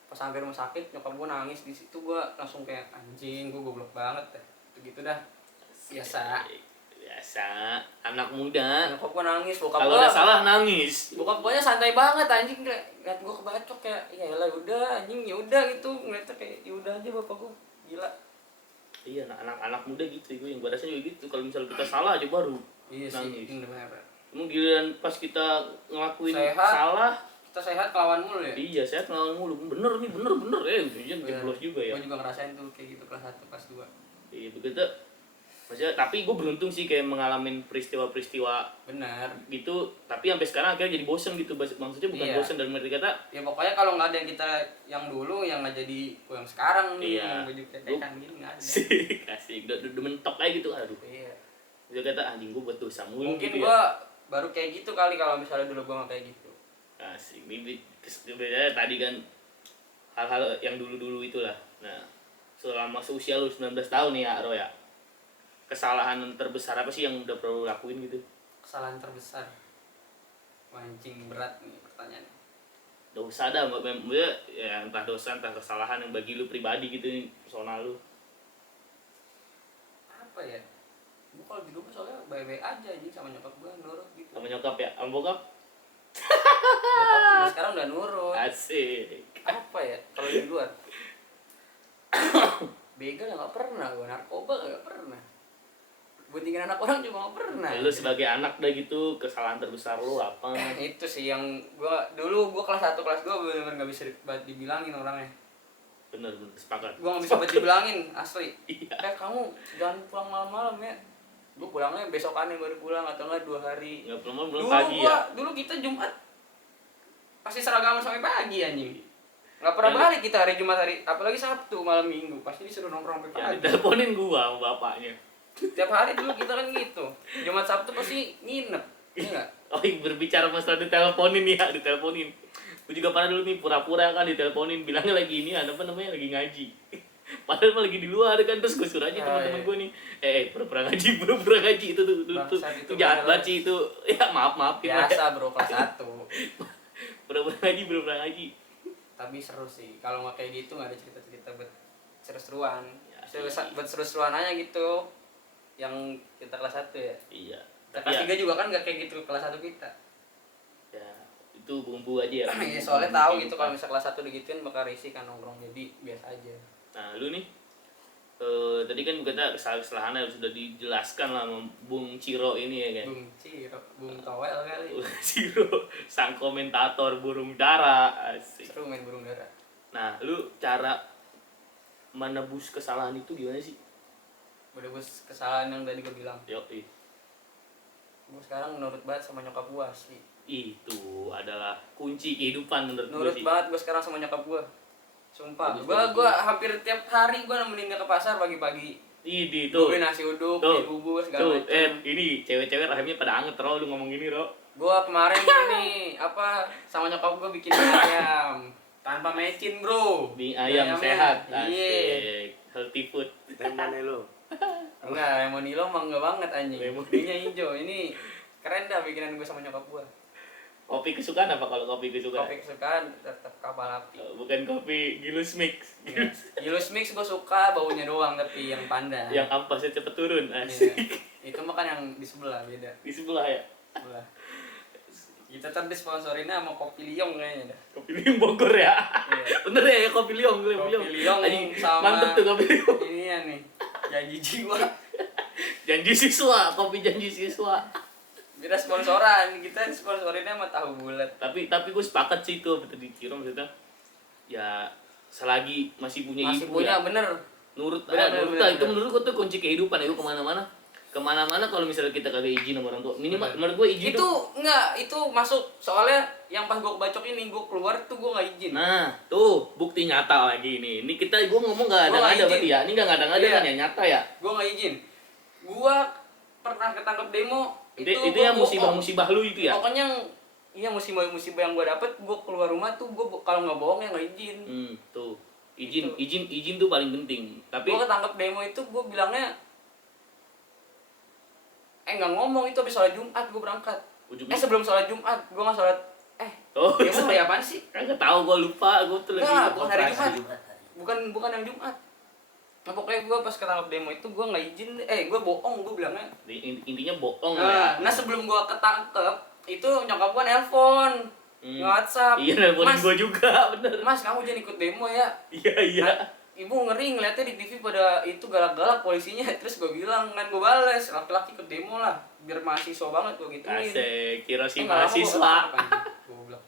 Pas sampai rumah sakit nyokap gue nangis, di situ gue langsung kayak anjing, gue goblok banget deh. Gitu dah. Biasa anak muda. Nyokap gue nangis, bokap kalau gue udah salah nangis. Bokap gue santai banget anjing, liat gue kebacok kayak ya lah udah anjing, ya udah gitu, ngeliatnya kayak ya udah aja bapak gue gila. Iya, anak muda gitu, gue yang gue rasa juga gitu. Kalau misalnya kita salah aja baru iya nangis. Sih, bener. Giliran pas kita ngelakuin sehat, salah, kita sehat kelawan mulu ya. Iya, sehat kelawan mulu. Bener jeblos juga ya. Gue juga ngerasain tuh kayak gitu kelas 1 kelas 2. Iya begitu. Maksudnya tapi gue beruntung sih kayak mengalami peristiwa-peristiwa benar gitu, tapi sampai sekarang akhirnya jadi bosen gitu. Maksudnya bukan bosen dalam arti kata ya pokoknya kalau nggak ada yang kita yang dulu yang nggak jadi yang sekarang nih, iya, yang baju ketekan gini nggak ada. Asik, udah mentok kayak gitu, aduh. Iya. Dia kata anjing gue buat dosa mulu. Mungkin gitu gue ya. baru kayak gitu kali kalau misalnya dulu gue nggak kayak gitu. Asik, bedanya tadi kan hal-hal yang dulu-dulu itulah. Nah, selama seusia lu 19 tahun nih ya, Ro ya. Kesalahan terbesar apa sih yang udah perlu lakuin gitu? Kesalahan terbesar. Mancing berat nih pertanyaannya. Dosa dah, ya entah dosa entah kesalahan yang bagi lu pribadi gitu nih, personal lu. Apa ya? Gue kalau di rumah soalnya baik-baik aja anjing sama nyokap gue nurut gitu. Sama nyokap ya? Sama bokap? Bokap sekarang udah nurut. Asik. Apa ya? Kalau di luar begal nggak pernah, gue narkoba nggak pernah, guntingin anak orang juga nggak pernah. Lu sebagai anak dah gitu, kesalahan terbesar lu apa? Itu sih yang gue kelas 1 kelas 2 bener-bener nggak bisa dibilangin orangnya. Bener sepakat. Gue nggak bisa dibilangin asli. Iya. Kamu jangan pulang malam-malam ya. Gue pulangnya besokannya baru pulang atau enggak 2 hari. Nggak pulang pagi ya. Dulu kita Jumat pasti seragaman sampai pagi anjing. Nggak pernah balik kita hari Jumat apalagi Sabtu malam Minggu pasti disuruh nongkrong sampai pagi. Teleponin gua sama bapaknya. Tiap hari dulu kita kan gitu. Jumat Sabtu pasti nginep. Iya enggak? Oh, berbicara masalah diteleponin ya, diteleponin. Gua juga pernah dulu nih pura-pura kan diteleponin, bilangnya lagi ini apa namanya lagi ngaji. Padahal mah lagi di luar kan, terus gue suruh aja teman-teman gue nih, pura-pura ngaji itu tuh Bangsat itu jahat padahal. banget sih itu. Ya maaf Biasa bro, kelas 1. pura-pura ngaji. Tapi seru sih, kalau nggak kayak gitu nggak ada cerita-cerita buat seru-seruan. Ya, Buat seru-seruan aja gitu. Yang kita kelas 1 ya. iya. Kita Tapi kelas ya, 3 juga kan nggak kayak gitu kelas 1 kita. ya itu bumbu aja ya. Iya, soalnya tahu gitu kalau misal kelas 1 digituin bakal risih kan nongkrong, jadi biasa aja. Nah, lu nih tadi kan kita kesalahan-kesalahannya sudah dijelaskan lah sama Bung Ciro ini ya kan. Bung Ciro, Bung Towel kali. Bung Ciro, sang komentator burung dara. Asik. Seru main burung dara. Nah, lu cara menebus kesalahan itu gimana sih? Bos kesalahan yang tadi gue bilang. Yoi. Gue sekarang nurut banget sama nyokap gue asli. Itu adalah kunci kehidupan menurut gue Nurut sih. banget gue sekarang sama nyokap gue. Sumpah, Bagus, gue hampir tiap hari gue nemenin dia ke pasar pagi-pagi. Ini Gue tuh. beli nasi uduk, Tuh. beli bubur Tuh, segala macam. ini cewek-cewek rahimnya pada anget Ro, lu ngomong gini Ro. Gue kemarin ini sama nyokap gue bikin mie ayam tanpa mecin bro. Mie ayam Ayamnya, sehat. Iya. Asik. Healthy food. Lemone lo. Enggak, lemonilo mah enggak banget anjing. Lemon. Mie-nya hijau. Ini keren dah bikinan gue sama nyokap gue. Kopi kesukaan apa kalau kopi kesukaan? Kopi kesukaan tetap kapal api. Bukan kopi Gilus Mix. Gilus mix gue suka, baunya doang tapi yang pandan. Yang ampasnya cepet turun. Iya. Asik. Itu mah kan yang di sebelah beda. Di sebelah ya. Sebelah. Kita kan disponsorinnya sama Kopi Liong kayaknya dah. Kopi Liong Bogor ya. Iya. Bener ya Kopi Liong, Kopi Liong Anjing, sama mantep tuh Kopi Liong. Ini ya nih. Janji jiwa. Janji siswa, kopi janji siswa. Beda sponsoran, kita sponsorinnya sama tahu bulat. Tapi gue sepakat sih itu betul di Ciro maksudnya. Ya selagi masih punya Masih ibu punya ya. bener. Nurut Bener, nurut bener, lah, bener. itu menurut gue tuh kunci kehidupan ya. Gue kemana-mana kalau misalnya kita kagak izin sama orang tua minimal menurut gue izin Itu enggak, itu masuk soalnya yang pas gua kebacok ini gua keluar tuh gua enggak izin. nah tuh bukti nyata lagi nih ini kita gue ngomong nggak Gua nggak ada izin. berarti ya ini nggak ada Iya. kan ya nyata ya Gua enggak izin. Gua pernah ketangkep demo itu gua yang bohong. musibah lu itu ya Pokoknya iya musibah yang gua dapet, gua keluar rumah tuh gua kalau nggak bohong ya nggak izin. tuh izin Itu. izin tuh paling penting tapi Gua ketangkep demo itu gua bilangnya nggak ngomong itu habis sholat Jumat gua berangkat. ujungnya Sebelum sholat Jumat gua nggak sholat. oh Demo hari apaan sih? kagak tahu gue lupa gue tuh Nggak, lagi bukan hari Operasi Jumat. Bukan yang Jumat. Nah, pokoknya gue pas ketangkep demo itu gue nggak izin, gue bohong, gue bilangnya. Intinya bohong lah ya. Nah sebelum gue ketangkep itu nyokap gue nelpon, nge-WhatsApp. Iya nelponin Mas, gue juga bener Mas kamu jangan ikut demo ya. iya Nah, ibu ngeri ngeliatnya di TV pada itu galak-galak polisinya. Terus gue bilang kan gue bales, laki-laki ikut demo lah, biar mahasiswa banget gue gituin. asik kira si Nggak lama gua mahasiswa ketangkep, anjing. Gua bilang.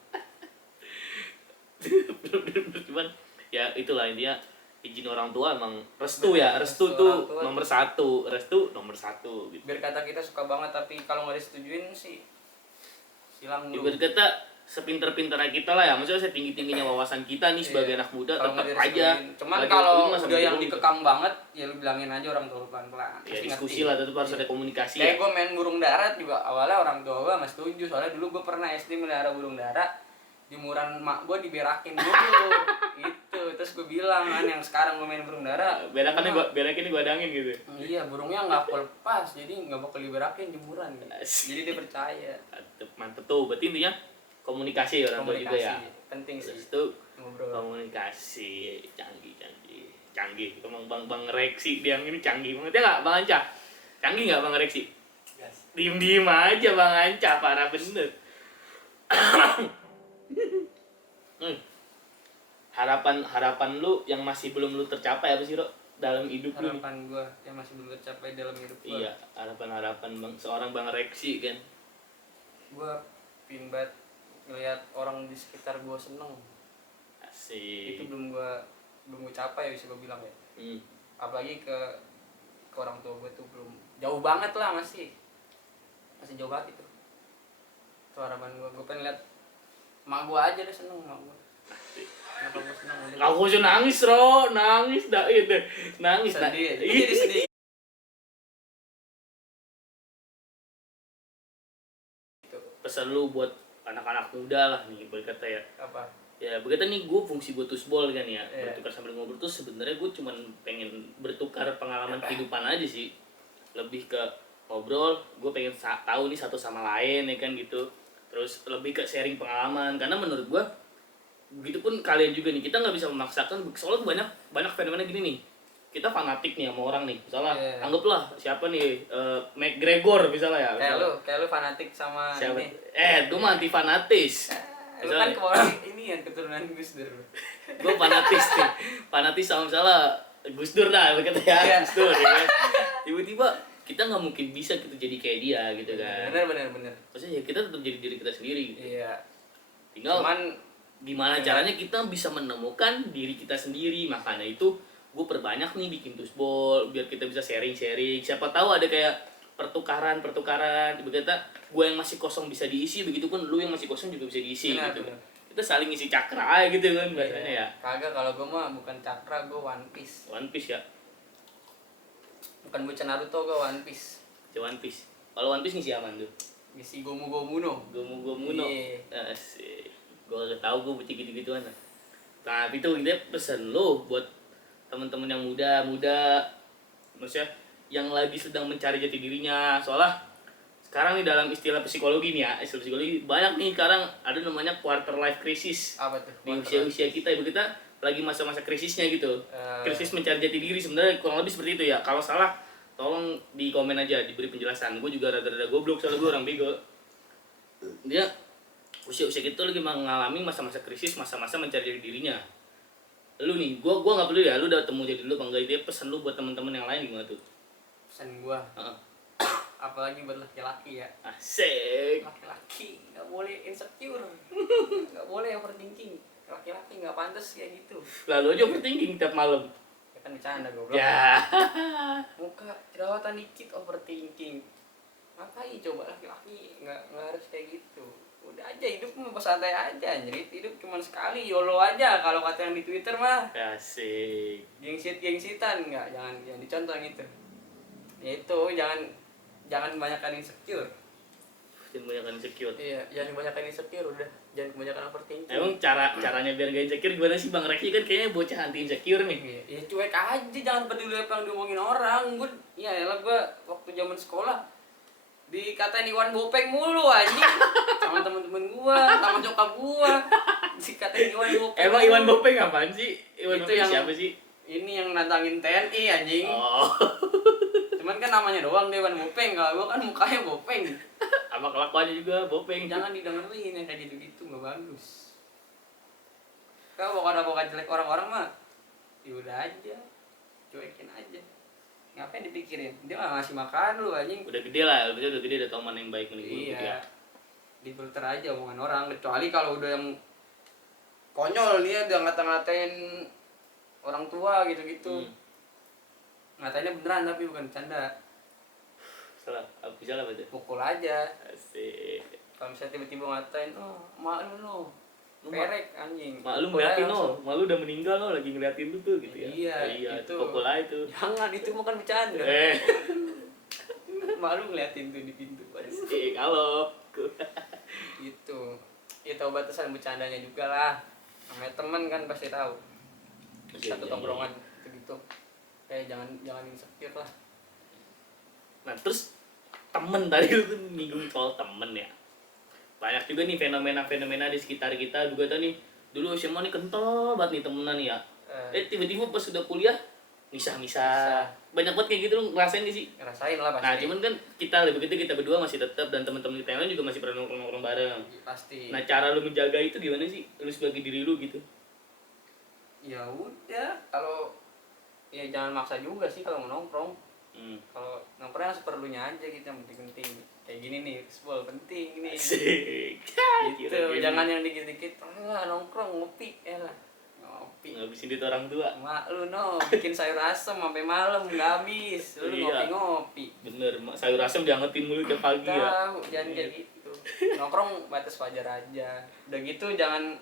bener-bener cuman ya itulah intinya izin orang tua emang restu ya restu Restu tuh orang tua. nomor satu restu nomor satu gitu Biar kata kita suka banget tapi kalau nggak disetujuin sih silang dulu. ibarat kata sepinter-pinternya kita lah ya maksudnya setinggi-tingginya wawasan kita nih sebagai Iya. anak muda Kalau tetap nggak aja direstuin. Cuman Lagi kalau waktu ini masa udah yang belum dikekang banget ya lu bilangin aja orang tua lu pelan-pelan. ya Pasti diskusi ngerti. lah tetap harus Iya. ada komunikasi Kayak ya gue main burung darat juga awalnya orang tua gue nggak setuju soalnya dulu gue pernah SD melihara burung dara jemuran mak gue diberakin dulu itu terus gue bilang kan yang sekarang gue main burung dara berakinnya gua adangin gitu iya burungnya nggak aku lepas jadi nggak bakal diberakin jemuran Asik. jadi dia percaya. mantep tuh berarti intinya komunikasi orang tua juga ya penting sih terus itu ngobrol. komunikasi canggih emang bang Reksi dia yang ini canggih banget ya nggak bang Anca canggih nggak bang Reksi Yes. diem aja bang Anca parah bener harapan lu yang masih belum lu tercapai apa sih Ro dalam hidup lu nih? Harapan gue yang masih belum tercapai dalam hidup gue. Iya harapan bang seorang bang Reksi kan Gue pin banget ngeliat orang di sekitar gue seneng. asik Itu belum gue capai bisa gue bilang ya. Apalagi ke orang tua gue tuh belum jauh banget lah masih jauh banget itu harapan gue pengen lihat mak gue aja deh seneng mak gue. Kenapa gue seneng udah aku aja nangis Ro nangis dah itu nangis dah. sedih Iya. jadi sedih Pesan lu buat anak-anak muda lah nih berkata ya apa Ya begitu nih gue fungsi buat tusbol kan ya, Iya. bertukar sambil ngobrol tuh sebenarnya gue cuman pengen bertukar pengalaman kehidupan aja sih, lebih ke ngobrol, gue pengen tahu nih satu sama lain ya kan gitu, terus lebih ke sharing pengalaman karena menurut gue begitupun kalian juga nih, kita nggak bisa memaksakan soalnya banyak banyak fenomena gini nih, kita fanatik nih sama orang nih misalnya, Iya. anggaplah siapa nih, McGregor misalnya ya, misalnya. Kayak lu fanatik sama Siapa? ini. Gue mah anti fanatis. Lu kan kemarin ini yang keturunan Gus Dur. Gue fanatis nih, fanatis sama misalnya Gus Dur dah begitu ya, Iya. Gus Dur ya kan. Tiba-tiba kita nggak mungkin bisa gitu jadi kayak dia gitu kan. Bener. Maksudnya ya kita tetap jadi diri kita sendiri gitu. Iya. Tinggal Cuman gimana caranya kita bisa menemukan diri kita sendiri. Makanya itu gue perbanyak nih bikin tusbol biar kita bisa sharing-sharing. Siapa tahu ada kayak pertukaran begitu gue yang masih kosong bisa diisi, begitupun lu yang masih kosong juga bisa diisi Benar, gitu. benar. Kita saling isi cakra aja gitu kan bahasanya ya. Kagak, kalau gue mah bukan cakra, gue One Piece. One Piece ya. Bukan bocah Naruto, gue One Piece. One Piece. Kalau One Piece ngisi aman tuh. Misi Gomu no. Gomu no. Iya. Asik. Gue gak tau gue baca gitu-gituan. Nah itu dia pesen lo buat temen-temen yang muda, maksudnya yang lagi sedang mencari jati dirinya. Soalnya sekarang nih dalam istilah psikologi nih ya, istilah psikologi banyak nih sekarang ada namanya quarter life crisis. Apa tuh? Di usia-usia kita, ibu kita lagi masa-masa krisisnya gitu. Krisis mencari jati diri sebenarnya kurang lebih seperti itu ya. Kalau salah tolong di komen aja, diberi penjelasan. Gue juga rada-rada goblok soalnya gue orang bego. Dia usia-usia kita lagi mengalami masa-masa krisis, masa-masa mencari jati dirinya. Lu nih, gua nggak peduli ya, lu udah temu jadi lu apa enggak, dia pesan lu buat teman-teman yang lain gimana tuh? Pesan gue, Heeh. apalagi buat laki-laki ya. Asik. Laki-laki nggak boleh insecure, nggak boleh overthinking. Laki-laki nggak pantas kayak gitu. Lalu aja overthinking tiap malam. Ya kan bercanda goblok. Ya. Muka jerawatan dikit overthinking. Ngapain coba laki-laki nggak harus kayak gitu. Udah aja hidup mah santai aja, jadi hidup cuma sekali, YOLO aja kalau kata yang di Twitter mah. Asik. Gengsitan nggak, jangan dicontoh yang itu. Ya itu jangan banyakkan insecure. Jangan banyak insecure. Iya, jangan kebanyakan insecure udah. Jangan kebanyakan overthinking. Emang caranya biar gak insecure gimana sih Bang Reki, kan kayaknya bocah anti insecure nih. Iya, ya cuek aja, jangan peduli apa yang diomongin orang. Gue, ya elah gue waktu zaman sekolah dikatain Iwan Bopeng mulu anjing sama temen-temen gua, sama nyokap gua. Dikatain Iwan Bopeng. Emang Iwan Bopeng apaan sih? Iwan Itu Bopeng yang- siapa sih? Ini yang nantangin TNI anjing. Oh. Cuman kan namanya doang dia Iwan Bopeng, kalau gua kan mukanya Bopeng. Sama kelakuannya juga Bopeng. Jangan didengerin yang kayak gitu-gitu, nggak bagus. Kalau pokoknya jelek orang-orang mah, ya udah aja, cuekin aja. Ngapain dipikirin? Dia nggak ngasih makan lu anjing. Udah gede lah, udah gede, udah tau mana yang baik mana yang buruk gitu ya. Iya. Difilter aja omongan orang, kecuali kalau udah yang konyol dia udah ngata-ngatain orang tua gitu-gitu. Ngatainnya beneran tapi bukan bercanda. Salah, apa salah apa tuh? Pukul aja. Asik. Kalau misalnya tiba-tiba ngatain, "Oh, mak lu no." Perek anjing. Mak lu Pukul aja ngeliatin langsung. Mak lu udah meninggal lo, lagi ngeliatin lu tuh gitu ya. Iya, Iya, itu. pukul aja itu. Jangan, itu bukan bercanda. Mak lu ngeliatin tuh di pintu. Asik, halo. Gitu. Ya tahu batasan bercandanya juga lah. Namanya teman kan pasti tahu. Satu Iya, tongkrongan gitu. Kayak jangan insecure lah. Nah terus temen tadi lu tuh nyinggung soal temen ya. Banyak juga nih fenomena-fenomena di sekitar kita juga tuh nih. Dulu SMA nih kental banget nih temenan nih ya. Tiba-tiba pas sudah kuliah misah-misah. Banyak banget kayak gitu, lu ngerasain gak sih? Ngerasain lah pasti. Nah cuman kan kita begitu, kita berdua masih tetap, dan teman-teman kita yang lain juga masih pernah nongkrong bareng. Pasti. Nah cara lu menjaga itu gimana sih? Lu sebagai diri lu gitu. Ya udah, kalau ya jangan maksa juga sih kalau mau nongkrong. Kalau nongkrong seperlunya aja gitu, yang penting-penting. Kayak gini nih, sebel penting nih. Asik. Gitu, jangan yang dikit-dikit. Lah nongkrong ngopi, lah. Ngopi. Ngabisin duit orang tua. Mak lu no, bikin sayur asem sampai malam nggak habis. Lu Iya. ngopi-ngopi. Bener, sayur asem diangetin mulu tiap pagi ya. Tahu, jangan kayak gitu. Nongkrong batas wajar aja. Udah gitu jangan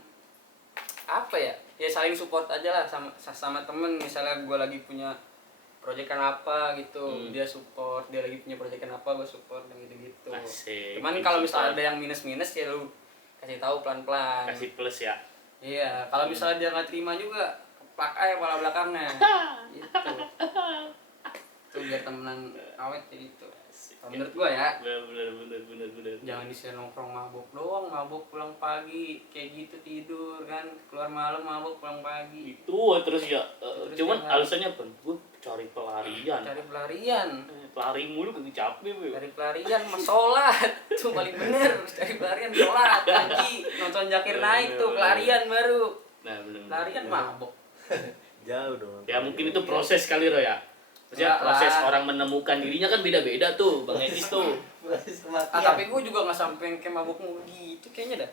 apa ya? Ya saling support aja lah sama temen. Misalnya gue lagi punya proyekan apa gitu, dia support. Dia lagi punya proyekan apa, gue support dan gitu-gitu. Asik. Cuman kalau misalnya ada yang minus-minus ya lu kasih tahu pelan-pelan. Kasih plus ya. Iya, kalau misalnya dia nggak terima juga, keplak aja kepala belakangnya. Gitu. Itu biar temenan awet kayak gitu. Kalau menurut gua ya, Bener. jangan bisa nongkrong mabok doang, mabok pulang pagi kayak gitu tidur kan, keluar malam mabok pulang pagi. Itu terus ya, Terus cuman tiap hari. alasannya apa? Gue cari pelarian. Cari pelarian. Pelari mulu kagak capek, Bro. Cari pelarian mah sholat. Itu paling bener. Cari pelarian sholat. Lagi nonton Zakir Naik tuh pelarian baru. Nah, bener. Pelarian mabok. Jauh dong. Ya mungkin itu proses kali Ro ya. Maksudnya Enggak proses lah. orang menemukan dirinya kan beda-beda tuh, Bang Edis tuh. Proses kematian. Tapi gue juga nggak sampai kayak mabuk mulu gitu kayaknya dah.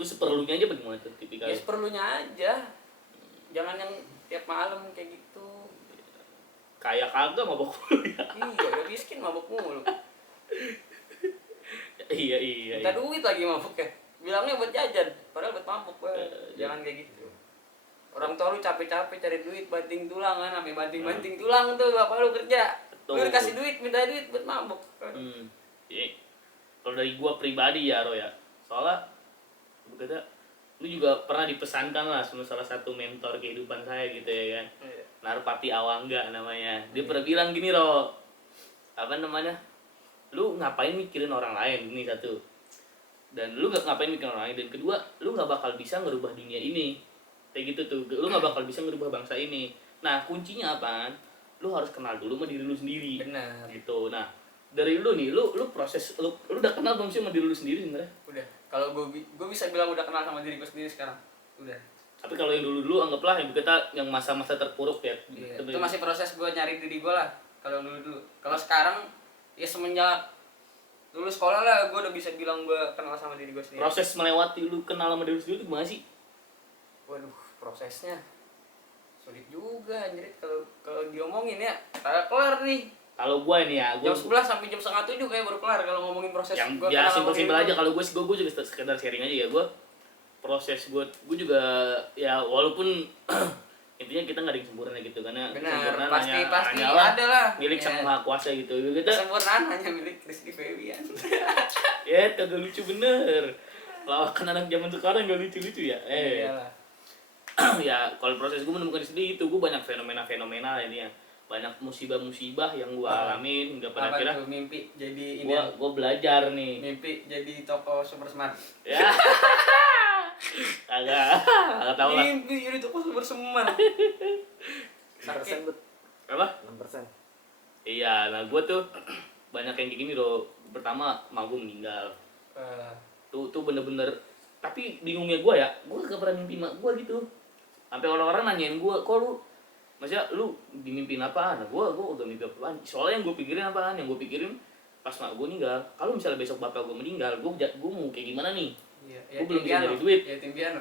Lu seperlunya aja bagaimana tuh tipikal? Ya seperlunya aja. Jangan yang tiap malam kayak gitu. Kayak kagak mabok mulu ya. Iya, udah miskin mabuk mulu. Iya. Minta duit lagi mabuk ya. Bilangnya buat jajan, padahal buat mabuk. Jangan kayak gitu. Orang tua lu capek-capek cari duit banting tulang kan, sampai banting-banting tulang tuh bapak lu kerja. Lu Betul. dikasih duit, minta duit buat mabuk. Iya. Kalau dari gua pribadi ya Ro ya. Soalnya berkata lu juga pernah dipesankan lah sama salah satu mentor kehidupan saya gitu ya kan. Narpati Awangga namanya. Dia pernah bilang gini Ro. Apa namanya? Lu ngapain mikirin orang lain ini satu. Dan lu ngapain mikirin orang lain, dan kedua, lu nggak bakal bisa ngerubah dunia ini. Kayak gitu tuh. Lu nggak bakal bisa ngerubah bangsa ini. Nah, kuncinya apaan? Lu harus kenal dulu sama diri lu sendiri. Benar. Gitu. Nah, dari lu nih, lu proses lu udah kenal belum sih sama diri lu sendiri sebenarnya? Udah. Kalau gue bisa bilang udah kenal sama diri gue sendiri sekarang. Udah. Tapi kalau yang dulu anggaplah yang kita yang masa-masa terpuruk ya. Iya. Itu masih proses gue nyari diri gue lah. Kalau dulu. Kalau sekarang ya semenjak lulus sekolah lah gue udah bisa bilang gue kenal sama diri gue sendiri. Proses melewati lu kenal sama diri sendiri itu gimana sih? Waduh, prosesnya sulit juga anjir kalau diomongin ya. Kayak kelar nih. Kalau gua ini ya, Jam 11 sampai jam setengah 7 kayak baru kelar kalau ngomongin proses yang gua ya kenal sama simpel-simpel diri aja. gua. Kalau gue juga sekedar sharing aja ya. Gue proses gue juga ya walaupun intinya kita nggak ada yang sempurna gitu, karena Benar, kesempurnaan pasti hanyalah ada lah. milik sang Ya. maha kuasa gitu. Kita Kesempurnaan hanya milik Rizky Febian. ya kagak lucu bener. Lawakan anak zaman sekarang gak lucu-lucu ya. Iyalah. Ya kalau proses gue menemukan sendiri itu, gue banyak fenomena-fenomena ini ya, banyak musibah-musibah yang gue alamin hingga pada Apa akhirnya tuh mimpi jadi ini? gue belajar nih. Mimpi jadi toko super smart. Ya. Agak tahu lah. Mimpi jadi toko super smart. 6% bet. Apa? 6%. Iya, nah gue tuh banyak yang kayak gini loh. Pertama, emak gue meninggal. Tuh bener-bener. Tapi bingungnya gue ya, gue gak pernah mimpi emak gue gitu. Sampai orang-orang nanyain gue, kok lu, maksudnya lu dimimpiin apaan? Nah, gue udah mimpi apaan? Soalnya yang gue pikirin apaan? Yang gue pikirin pas emak gue meninggal, kalau misalnya besok bapak gue meninggal, gue mau kayak gimana nih? Iya, Gue belum bisa nyari duit. Ya tim piano.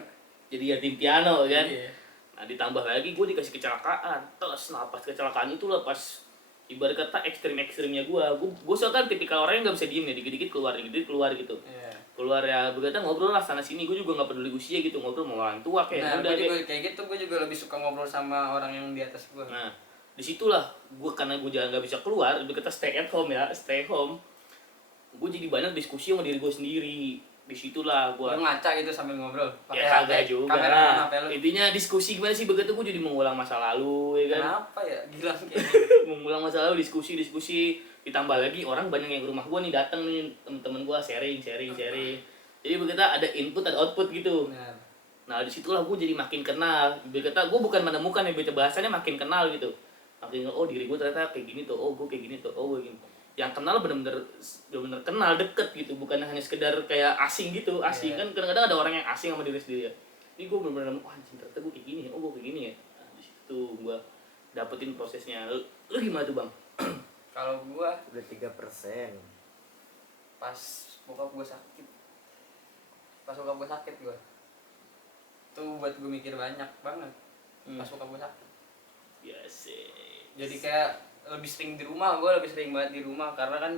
Jadi yatim piano kan. Iya. Nah ditambah lagi gue dikasih kecelakaan. Terus nah pas kecelakaan itulah pas ibarat kata ekstrimnya gue soalnya kan tipikal orang yang nggak bisa diem ya, dikit-dikit keluar gitu. Iya. Keluar ya berkata ngobrol lah sana sini, gue juga nggak peduli usia gitu, ngobrol sama orang tua kayak Nah, udah gue juga kayak. kayak gitu, gue juga lebih suka ngobrol sama orang yang di atas gue. Nah disitulah gue, karena gue jangan nggak bisa keluar, lebih kata stay at home ya, stay home. Gue jadi banyak diskusi sama diri gue sendiri. Disitulah gue Lu ngaca gitu sambil ngobrol. ya kagak juga kameraman lah. HP lu. Intinya diskusi gimana sih, begitu gue jadi mengulang masa lalu ya kan. Kenapa ya? Gila kayak gitu. Mengulang masa lalu, diskusi, ditambah lagi orang banyak yang ke rumah gue nih, datang nih temen-temen gue sharing. Jadi begitu ada input ada output gitu. Benar. Nah disitulah gue jadi makin kenal. Begitu gue bukan menemukan ya, baca bahasanya makin kenal gitu. Makin oh diri gue ternyata kayak gini tuh, oh gue kayak gini tuh, oh gue gini. Yang kenal bener-bener kenal deket gitu, bukan hanya sekedar kayak asing gitu. Asing kan kadang-kadang ada orang yang asing sama diri sendiri ya. Ini gue bener-bener wah anjing, ternyata gue kayak gini ya, oh gue kayak gini ya. Nah di situ gue dapetin prosesnya. Lu gimana tuh bang? Kalau gue Udah 3%. pas bokap gue sakit. Gue. Tuh buat gue mikir banyak banget. Pas bokap gue sakit. Biasa. Jadi kayak lebih sering di rumah, gue lebih sering banget di rumah karena kan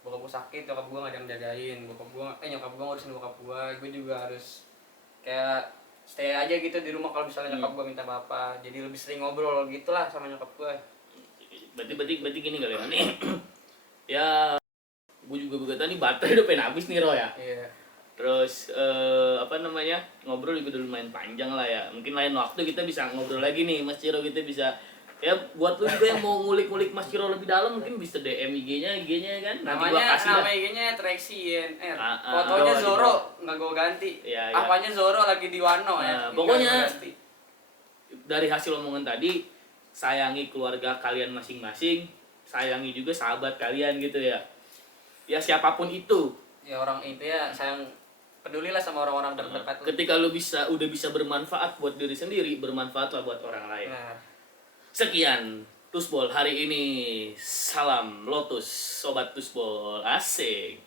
bokap gue sakit, nyokap gue gak ada yang jagain, nyokap gue ngurusin bokap gue juga harus kayak stay aja gitu di rumah kalau misalnya nyokap gue minta apa, jadi lebih sering ngobrol gitulah sama nyokap gue. Berarti gini kali ya nih. Ya gue juga berkata nih baterai udah pengen habis nih Ro ya. Iya. Terus apa namanya, ngobrol juga udah lumayan panjang lah ya. Mungkin lain waktu kita bisa ngobrol lagi nih Mas Ciro, kita bisa ya buat lu juga yang mau ngulik-ngulik Mas Ciro lebih dalam mungkin bisa DM IG-nya kan. Nanti gua kasih dah. Nama IG-nya Traxi INR. Ah, ah. Fotonya Oh, Zoro nggak gue ganti. Iya, iya. Apanya Zoro lagi di Wano Nah, ya. pokoknya Nggak gua ganti. dari hasil omongan tadi, sayangi keluarga kalian masing-masing, sayangi juga sahabat kalian gitu ya. Ya siapapun itu. Ya orang itu ya sayang, pedulilah sama orang-orang terdekat lu. Ketika lu udah bisa bermanfaat buat diri sendiri, bermanfaatlah buat orang lain. Nah. Sekian Tusbol hari ini. Salam Lotus, sobat Tusbol. Asik.